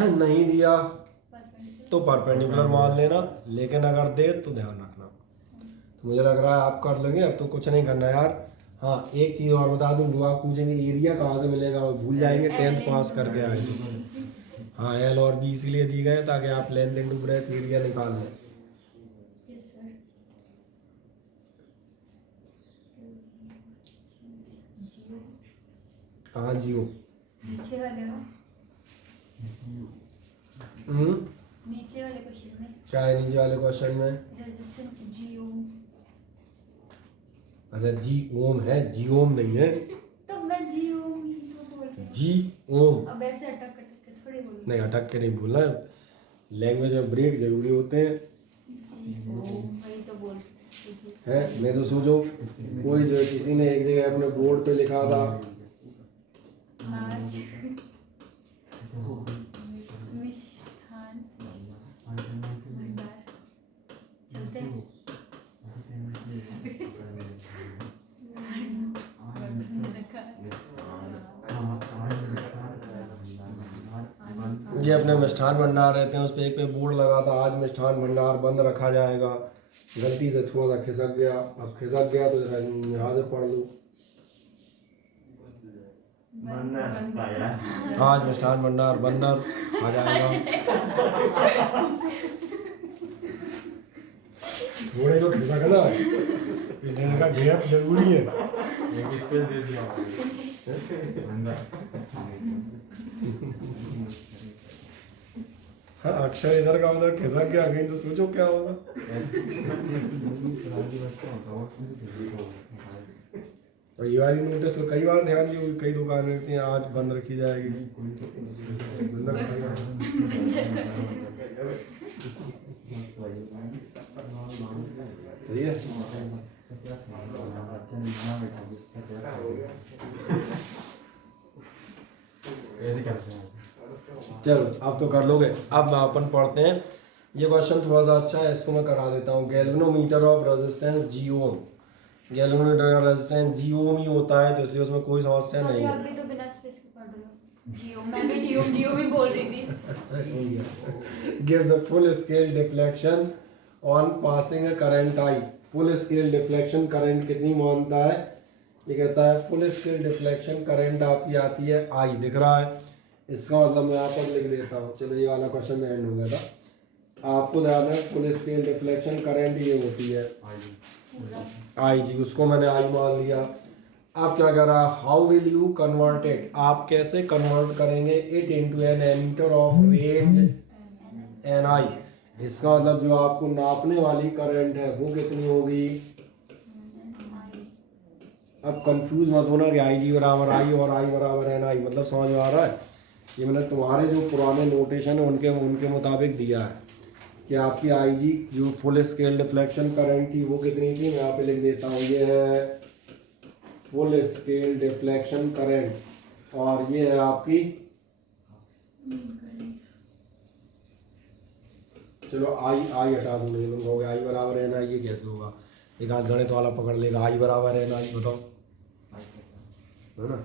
नहीं दिया तो परपेंडिकुलर मान लेना, लेकिन अगर दे तो ध्यान रखना। तो मुझे लग रहा है आप कर लेंगे, अब तो कुछ नहीं करना यार। हाँ एक चीज़ और बता दूं, वो आप पूछेंगे एरिया कहाँ से मिलेगा, वो भूल जाएंगे, 10th पास करके आए थे। हाँ एल और बी इसीलिए दी गए ताकि आप लेंथ इनटू ब्रेथ एरिया निकाल लें। Yes sir. कहाँ जियो, नीचे वाले हो, नीचे वाले क्वेश्चन में क्या है नीचे वाले क्वेश्चन में, रेजिस्टेंस जी ओम। अच्छा जी ओम है, जी ओम नहीं है, तो मैं जी ओम ही तो बोल रही हूँ। जी ओम। अब ऐसे अटक अटक के थोड़ी बोल नहीं अटक के नहीं बोलना है, लैंग्वेज में ब्रेक जरूरी होते हैं। जी ओम वही तो बोल रही हूँ। है मैं तो सोचो कोई जो किसी ने एक जगह अपने बोर्ड पे लिखा था आज मिष्ठान भंडार, चलते हैं। ये अपने मिष्ठान भंडार रहते हैं, उस पे एक पे बोर्ड लगा था आज मिष्ठान भंडार बंद रखा जाएगा, गलती से थोड़ा सा खिसक गया, अब खिसक गया तो जरा यहाँ से पढ़ लो, आज मिष्ठान भंडार बंदर आ जाएगा। थोड़े जो खिसक ना, इसलिए का गैप जरूरी है। एक स्पेस दे दिया अंदर। हाँ अक्षर इधर का उधर खिसक गया कहीं तो सोचो क्या होगा। और ये वाली नोटिस तो कई बार ध्यान दी होगी, कई दुकानें रहती हैं आज बंद रखी जाएगी, बंद रखा जाएगा। सही है। ऐसे करते हैं। चलो अब तो कर लोगे। अब मैं अपन पढ़ते हैं, ये क्वेश्चन थोड़ा सा अच्छा है, इसको मैं करा देता हूँ। Galvanometer of resistance G ohm, galvanometer का रेजिस्टेंस जी ओम ही होता है, तो इसलिए उसमें कोई समस्या नहीं आप है। भी तो बिना स्पेस के पढ़ रहे हो। जियो, मैं भी जियो भी बोल रही थी। Gives a full scale deflection on passing a current I। Full scale deflection current कितनी मानता है, ये कहता है फुल स्केल डिफ्लेक्शन करंट आपकी आती है आई, दिख रहा है, इसका मतलब मैं यहाँ पर लिख देता हूँ। चलो ये वाला क्वेश्चन एंड हो गया था। आपको ध्यान है फुल स्केल डिफ्लेक्शन करंट ये होती है आई जी, उसको मैंने आई मान लिया। आप क्या कर रहा है, how will you convert it, आप कैसे कन्वर्ट करेंगे it into an ammeter of range N I. इसका मतलब जो आपको नापने वाली करंट है वो कितनी होगी। अब कंफ्यूज मत होना कि आई जी बराबर आई और आई बराबर एन आई, मतलब समझ में आ रहा है। ये मैंने तुम्हारे जो पुराने नोटेशन है उनके मुताबिक दिया है कि आपकी आई जी जो फुल स्केल डिफ्लेक्शन करंट थी वो कितनी थी। मैं यहाँ पे लिख देता हूँ, ये है फुल स्केल डिफ्लेक्शन करंट और ये है आपकी, चलो आई हटा दो, नहीं तुम कहोगे आई बराबर है ना, ये कैसे होगा, एक आध गणित वाला पकड़ लेगा आई बराबर है ना, बताओ, है ना।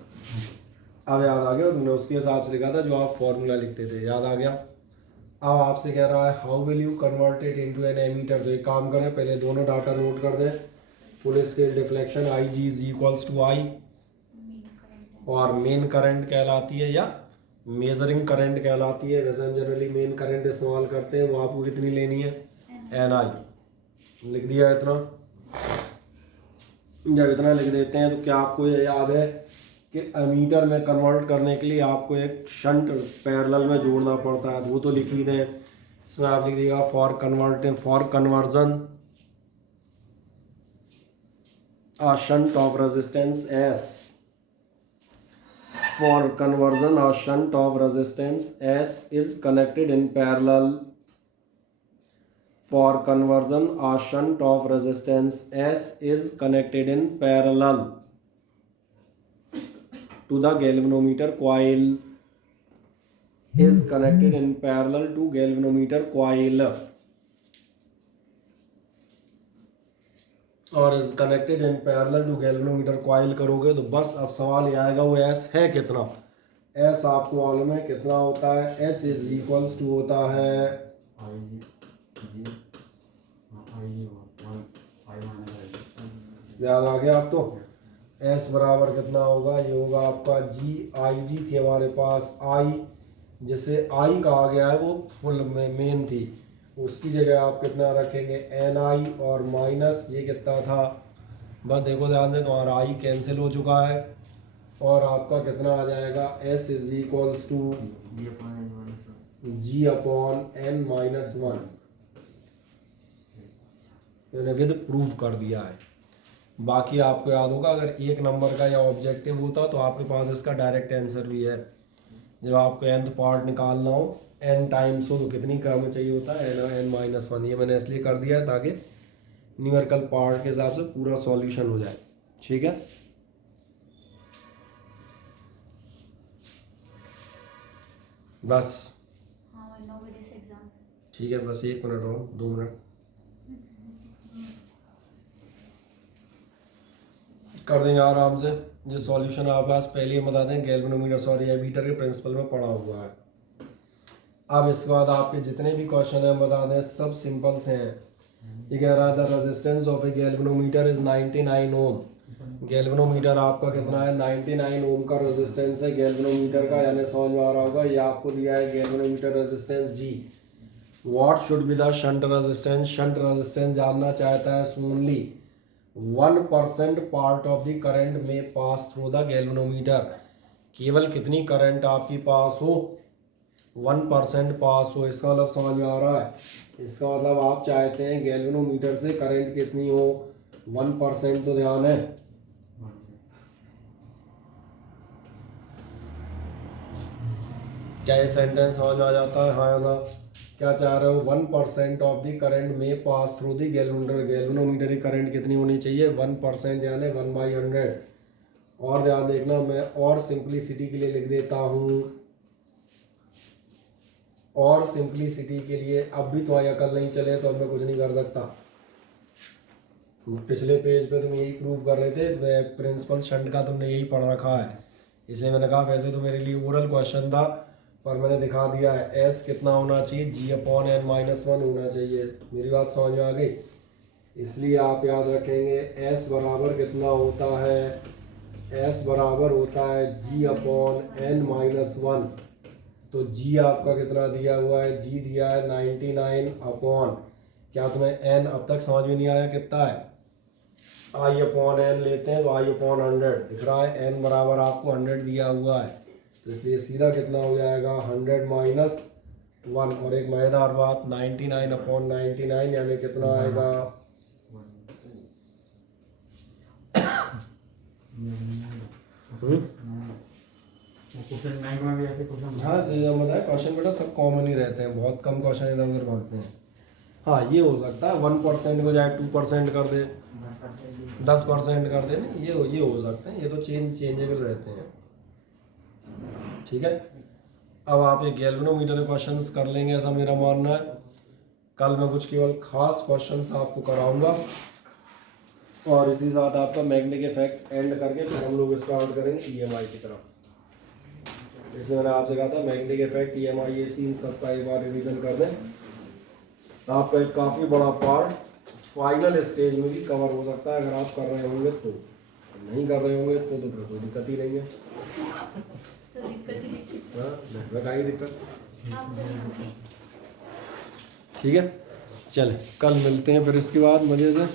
अब याद आ गया, तुमने उसके हिसाब से लिखा था जो आप फॉर्मूला लिखते थे, याद आ गया। अब आपसे कह रहा है how will you convert it into an ammeter. तो एक काम करें, पहले दोनों डाटा नोट कर दें। Full scale deflection I G is equals to I, और मेन करंट कहलाती है या मेजरिंग करंट कहलाती है, वैसे हम जनरली मेन करंट इस्तेमाल करते हैं। वो आपको कितनी लेनी है, एन आई। लिख दिया इतना। जब इतना लिख देते हैं तो क्या आपको ये याद है कि एमीटर में कन्वर्ट करने के लिए आपको एक शंट पैरेलल में जोड़ना पड़ता है, तो वो तो लिख ही दें। इसमें आप लिख दीजिएगा for conversion a shunt of resistance S, for conversion a shunt of resistance S is connected in parallel, for conversion a shunt of resistance S is connected in parallel to the galvanometer coil, is connected in parallel to galvanometer coil, और is connected in parallel to galvanometer coil करोगे तो बस अब सवाल ये आएगा वो S है कितना। एस आपको मालूम है कितना होता है, एस इज इक्वल्स टू होता है याद आ गया आप तो। एस बराबर कितना होगा, ये होगा आपका जी, आई जी थी हमारे पास, आई जिसे आई कहा गया है वो फुल में मेन थी, उसकी जगह आप कितना रखेंगे एन आई, और माइनस ये कितना था, बस देखो ध्यान से, तुम्हारा आई कैंसिल हो चुका है और आपका कितना आ जाएगा, S is equals to G upon N minus one. मैंने विद प्रूफ कर दिया है। बाकी आपको याद होगा अगर एक नंबर का या ऑब्जेक्टिव होता तो आपके पास इसका डायरेक्ट आंसर भी है। जब आपको nth पार्ट निकालना हो n टाइम्स हो तो कितनी क्रम चाहिए होता है, n माइनस वन। ये मैंने इसलिए कर दिया है ताकि न्यूमेरिकल पार्ट के हिसाब से पूरा सॉल्यूशन हो जाए, ठीक है। बस ठीक है, बस 1 मिनट और 2 मिनट कर देंगे आराम से। जो सॉल्यूशन आपके पास पहले ही बता दें, गैल्वेनोमीटर सॉरी एमीटर के प्रिंसिपल में पढ़ा हुआ है। अब इसके बाद आपके जितने भी क्वेश्चन हैं बता दें, सब सिंपल से हैं। ये कह रहा था resistance of a galvanometer is 99 ohm. Galvanometer आपका कितना है, 99 ओम का रेजिस्टेंस है गैल्वेनोमीटर का, यानी समझ में आ रहा होगा। ये आपको दिया है galvanometer resistance G. What should be the shunt resistance. Shunt resistance जानना चाहता है only 1% part of the current में पास थ्रू द गैल्वेनोमीटर। केवल कितनी करंट आपकी पास हो, 1% पास हो। इसका मतलब समझ में आ रहा है। इसका मतलब आप चाहते हैं गैल्वेनोमीटर से करंट कितनी हो, 1%। तो ध्यान है, क्या ये सेंटेंस समझ में आ जाता है, हाँ या ना। क्या चाह रहे हो, 1% ऑफ द करंट में pass through the galvanometer. Galvanometer की करंट कितनी होनी चाहिए, 1%, यानी 1/100। और ध्यान देखना, मैं और सिंपलिसिटी के लिए लिख देता हूँ, और सिंपलिसिटी के लिए। अब भी तुम्हारी अकल नहीं चले तो अब मैं कुछ नहीं कर सकता। पिछले पेज पे तुम यही प्रूव कर रहे थे, प्रिंसिपल शंट का तुमने यही पढ़ रखा है। इसलिए मैंने कहा वैसे तो मेरे लिए ओरल क्वेश्चन था, पर मैंने दिखा दिया है। एस कितना होना चाहिए, जी अपॉन एन माइनस वन होना चाहिए। मेरी बात समझ में आ गई। इसलिए आप याद रखेंगे एस बराबर कितना होता है, एस बराबर होता है जी अपॉन एन माइनस वन। तो जी आपका कितना दिया हुआ है, जी दिया है 99 अपॉन, क्या तुम्हें एन अब तक समझ में नहीं आया कितना है, आई अपॉन एन लेते हैं तो आई अपॉन 100 दिख रहा है। एन बराबर आपको 100 दिया हुआ है, तो इसलिए सीधा कितना हो जाएगा, 100 माइनस 1 और एक मजेदार बात 99/99 यानी कितना आएगा क्वेश्चन बैंक में भी ऐसे क्वेश्चन हाँ बताया क्वेश्चन बेटा सब कॉमन ही रहते हैं, बहुत कम क्वेश्चन इधर उधर भागते हैं। हाँ ये हो सकता है 1% को जाए 2% कर दे, 10% कर दे, नहीं ये हो सकते हैं, ये तो चेंजेबल रहते हैं। ठीक है, अब आप ये गैल्वेनोमीटर के क्वेश्चंस कर लेंगे ऐसा मेरा मानना है। कल मैं कुछ केवल खास क्वेश्चंस आपको कराऊंगा और इसी साथ आपका मैग्नेटिक इफेक्ट एंड करके फिर हम लोग स्टार्ट करेंगे ईएमआई की तरफ। इसलिए मैंने आपसे कहा था मैग्नेटिक इफेक्ट, ईएमआई, एसी, इन सब का एक बार रिवीजन कर दें। आपका एक काफ़ी बड़ा पार्ट फाइनल स्टेज में भी कवर हो सकता है अगर आप कर रहे होंगे तो। नहीं कर रहे होंगे तो फिर कोई दिक्कत ही नहीं है। तो दिक्कत ही नहीं। हाँ, नेटवर्क आई दिक्कत। आप तो ठीक है, चलें कल मिलते हैं फिर इसके बाद मज़े से।